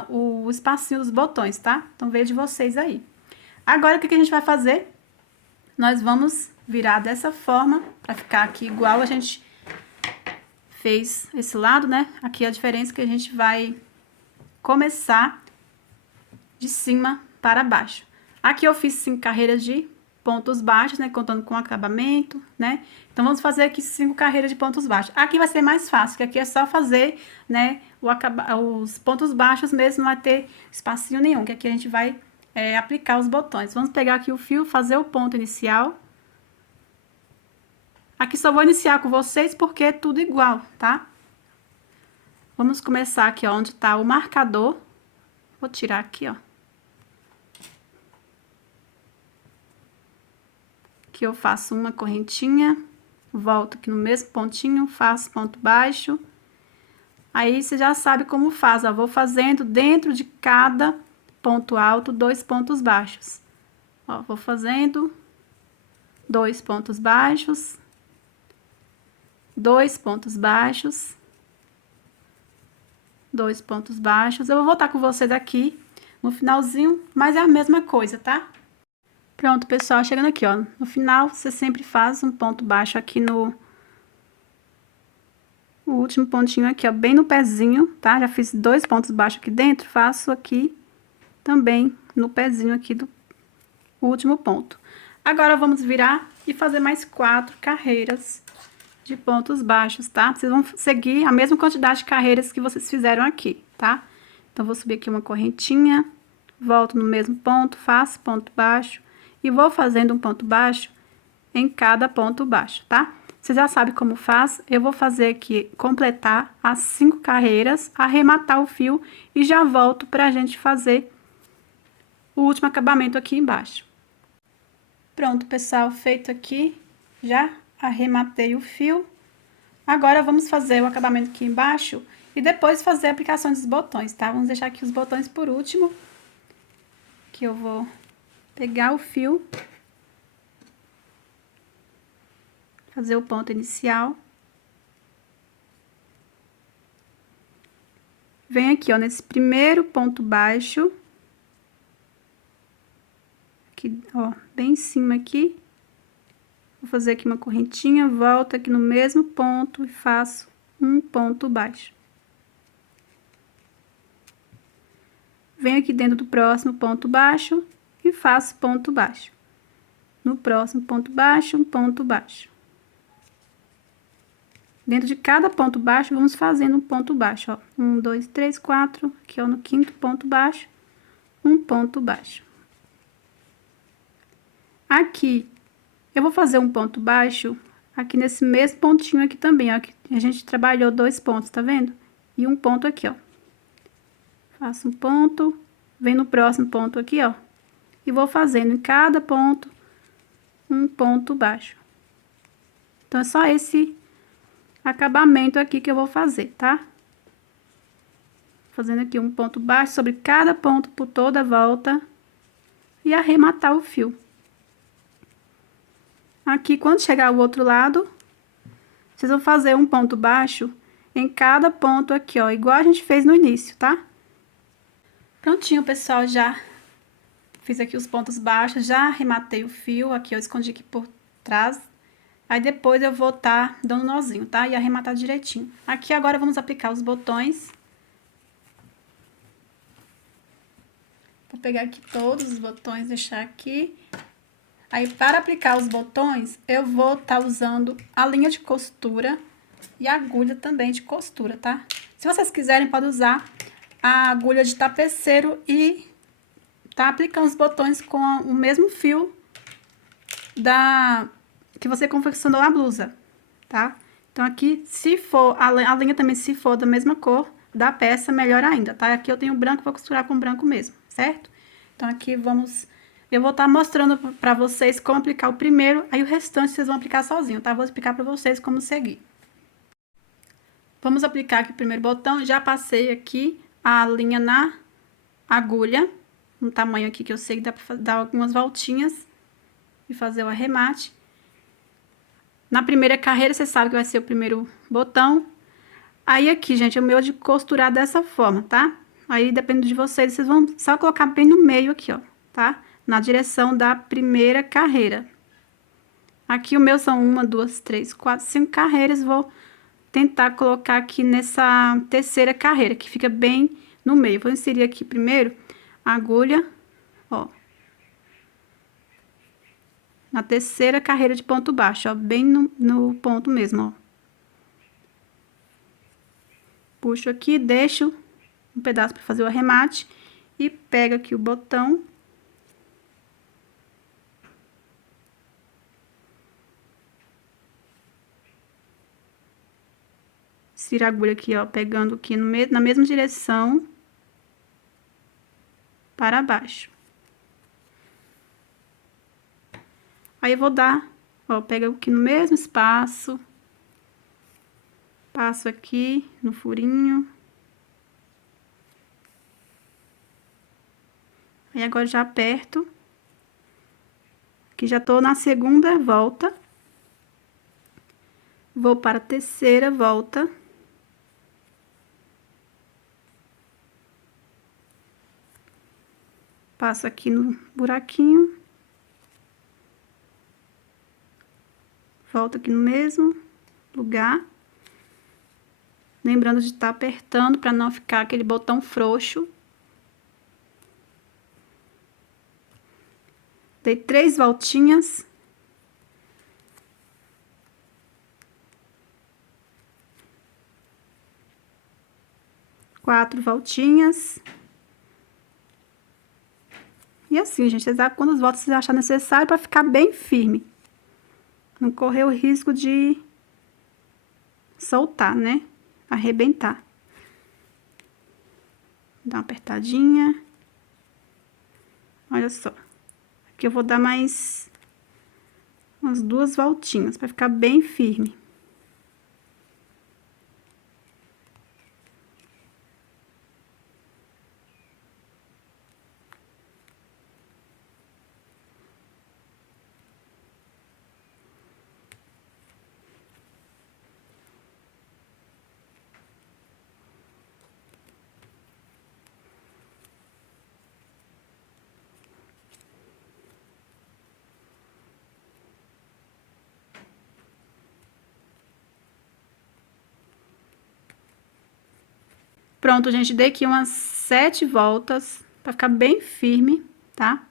o espacinho dos botões, tá? Então, vejo de vocês aí. Agora, o que a gente vai fazer? Nós vamos virar dessa forma, pra ficar aqui igual a gente fez esse lado, né? Aqui a diferença é que a gente vai começar de cima para baixo. Aqui eu fiz 5 carreiras de pontos baixos, né? Contando com acabamento, né? Então, vamos fazer aqui 5 carreiras de pontos baixos. Aqui vai ser mais fácil, que aqui é só fazer, né? Os pontos baixos mesmo, não vai ter espacinho nenhum, que aqui a gente vai aplicar os botões. Vamos pegar aqui o fio, fazer o ponto inicial. Aqui só vou iniciar com vocês porque é tudo igual, tá? Vamos começar aqui, ó, onde tá o marcador. Vou tirar aqui, ó. Aqui eu faço uma correntinha, volto aqui no mesmo pontinho, faço ponto baixo. Aí, você já sabe como faz, ó. Vou fazendo dentro de cada ponto alto, 2 pontos baixos. Ó, vou fazendo 2 pontos baixos, 2 pontos baixos, 2 pontos baixos. Eu vou voltar com vocês aqui no finalzinho, mas é a mesma coisa, tá? Pronto, pessoal, chegando aqui, ó, no final, você sempre faz um ponto baixo aqui no último pontinho aqui, ó, bem no pezinho, tá? Já fiz 2 pontos baixos aqui dentro, faço aqui também no pezinho aqui do o último ponto. Agora, vamos virar e fazer mais 4 carreiras de pontos baixos, tá? Vocês vão seguir a mesma quantidade de carreiras que vocês fizeram aqui, tá? Então, vou subir aqui uma correntinha, volto no mesmo ponto, faço ponto baixo e vou fazendo um ponto baixo em cada ponto baixo, tá? Você já sabe como faz, eu vou fazer aqui, completar as 5 carreiras, arrematar o fio e já volto pra gente fazer o último acabamento aqui embaixo. Pronto, pessoal, feito aqui, já arrematei o fio. Agora, vamos fazer o acabamento aqui embaixo e depois fazer a aplicação dos botões, tá? Vamos deixar aqui os botões por último, que eu vou pegar o fio, fazer o ponto inicial. Vem aqui, ó, nesse primeiro ponto baixo, aqui, ó, bem em cima aqui. Vou fazer aqui uma correntinha, volto aqui no mesmo ponto e faço um ponto baixo. Venho aqui dentro do próximo ponto baixo e faço ponto baixo. No próximo ponto baixo, um ponto baixo. Dentro de cada ponto baixo, vamos fazendo um ponto baixo, ó. 1, 2, 3, 4. Aqui, ó, no quinto ponto baixo, um ponto baixo. Aqui, eu vou fazer um ponto baixo aqui nesse mesmo pontinho aqui também, ó. Que a gente trabalhou 2 pontos, tá vendo? E um ponto aqui, ó. Faço um ponto, venho no próximo ponto aqui, ó. E vou fazendo em cada ponto um ponto baixo. Então, é só esse acabamento aqui que eu vou fazer, tá? Fazendo aqui um ponto baixo sobre cada ponto por toda a volta e arrematar o fio. Aqui, quando chegar ao outro lado, vocês vão fazer um ponto baixo em cada ponto aqui, ó, igual a gente fez no início, tá? Prontinho, pessoal, já fiz aqui os pontos baixos, já arrematei o fio, aqui eu escondi aqui por trás. Aí, depois eu vou tá dando nozinho, tá? E arrematar direitinho. Aqui, agora, vamos aplicar os botões. Vou pegar aqui todos os botões, deixar aqui. Aí, para aplicar os botões, eu vou tá usando a linha de costura e a agulha também de costura, tá? Se vocês quiserem, pode usar a agulha de tapeceiro e tá aplicando os botões com o mesmo fio que você confeccionou a blusa, tá? Então, aqui, se for, a linha também, se for da mesma cor da peça, melhor ainda, tá? Aqui eu tenho branco, vou costurar com branco mesmo, certo? Então, aqui eu vou estar mostrando pra vocês como aplicar o primeiro, aí o restante vocês vão aplicar sozinho, tá? Vou explicar pra vocês como seguir. Vamos aplicar aqui o primeiro botão, já passei aqui a linha na agulha, no tamanho aqui que eu sei que dá pra dar algumas voltinhas e fazer o arremate. Na primeira carreira, você sabe que vai ser o primeiro botão. Aí, aqui, gente, é o meu de costurar dessa forma, tá? Aí, depende de vocês, vocês vão só colocar bem no meio aqui, ó, tá? Na direção da primeira carreira. Aqui, o meu são 1, 2, 3, 4, 5 carreiras. Vou tentar colocar aqui nessa terceira carreira, que fica bem no meio. Vou inserir aqui primeiro a agulha, ó. Na terceira carreira de ponto baixo, ó, bem no ponto mesmo, ó. Puxo aqui, deixo um pedaço para fazer o arremate e pego aqui o botão. Insiro a agulha aqui, ó, pegando aqui na mesma direção para baixo. Aí, eu vou dar, ó, pego aqui no mesmo espaço, passo aqui no furinho. Aí, agora já aperto. Aqui já tô na segunda volta. Vou para a terceira volta. Passo aqui no buraquinho. Volto aqui no mesmo lugar. Lembrando de estar apertando para não ficar aquele botão frouxo. Dei 3 voltinhas. Quatro voltinhas. E assim, gente, vocês dão quantas voltas vocês acharem necessário para ficar bem firme. Não correr o risco de soltar, né? Arrebentar. Dá uma apertadinha. Olha só. Aqui eu vou dar mais umas 2 voltinhas para ficar bem firme. Pronto, gente, dei aqui umas 7 voltas pra ficar bem firme, tá?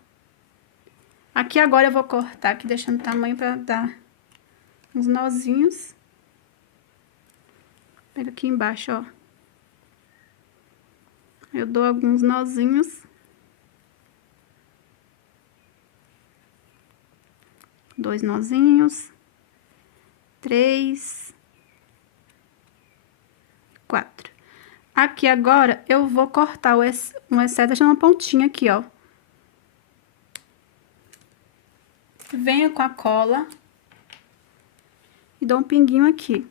Aqui agora eu vou cortar aqui, deixando o tamanho pra dar uns nozinhos. Pega aqui embaixo, ó. Eu dou alguns nozinhos. Dois nozinhos. 3. 4. Aqui agora, eu vou cortar um excesso, deixando uma pontinha aqui, ó. Venho com a cola e dou um pinguinho aqui.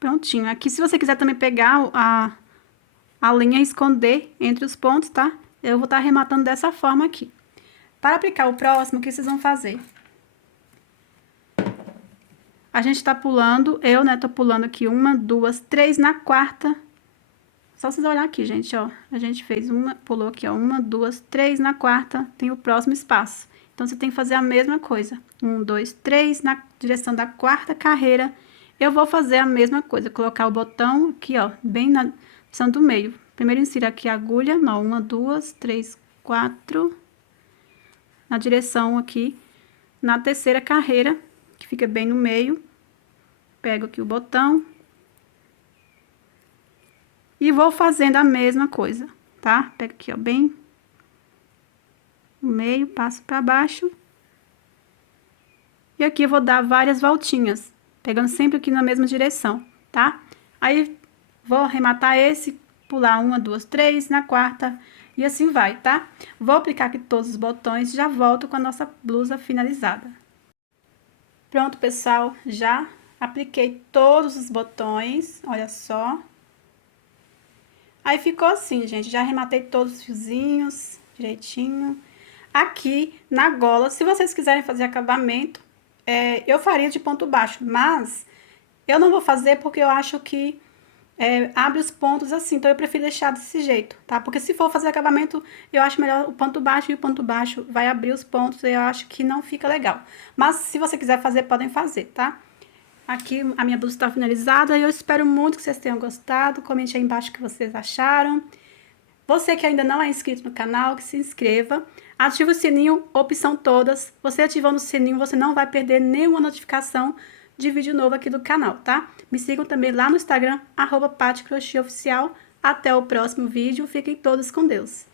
Prontinho. Aqui, se você quiser também pegar a linha e esconder entre os pontos, tá? Eu vou estar arrematando dessa forma aqui. Para aplicar o próximo, o que vocês vão fazer? A gente tá pulando, eu, né, tô pulando aqui 1, 2, 3 na quarta. Só vocês olharem aqui, gente, ó. A gente fez pulou aqui, ó, 1, 2, 3 na quarta, tem o próximo espaço. Então, você tem que fazer a mesma coisa. 1, 2, 3 na direção da quarta carreira. Eu vou fazer a mesma coisa, colocar o botão aqui, ó, bem na opção do meio. Primeiro, insira aqui a agulha, não, 1, 2, 3, 4... na direção aqui, na terceira carreira, que fica bem no meio. Pego aqui o botão. E vou fazendo a mesma coisa, tá? Pego aqui, ó, bem no meio, passo pra baixo. E aqui eu vou dar várias voltinhas, pegando sempre aqui na mesma direção, tá? Aí, vou arrematar esse, pular 1, 2, 3, na quarta... E assim vai, tá? Vou aplicar aqui todos os botões e já volto com a nossa blusa finalizada. Pronto, pessoal, já apliquei todos os botões, olha só. Aí ficou assim, gente, já arrematei todos os fiozinhos direitinho. Aqui na gola, se vocês quiserem fazer acabamento, eu faria de ponto baixo, mas eu não vou fazer porque eu acho que abre os pontos assim, então eu prefiro deixar desse jeito, tá? Porque se for fazer acabamento, eu acho melhor o ponto baixo, e o ponto baixo vai abrir os pontos, e eu acho que não fica legal. Mas se você quiser fazer, podem fazer, tá? Aqui a minha blusa está finalizada, e eu espero muito que vocês tenham gostado. Comente aí embaixo o que vocês acharam. Você que ainda não é inscrito no canal, que se inscreva. Ative o sininho, opção todas. Você ativando o sininho, você não vai perder nenhuma notificação de vídeo novo aqui do canal, tá? Me sigam também lá no Instagram, @paticrochêoficial. Até o próximo vídeo. Fiquem todos com Deus.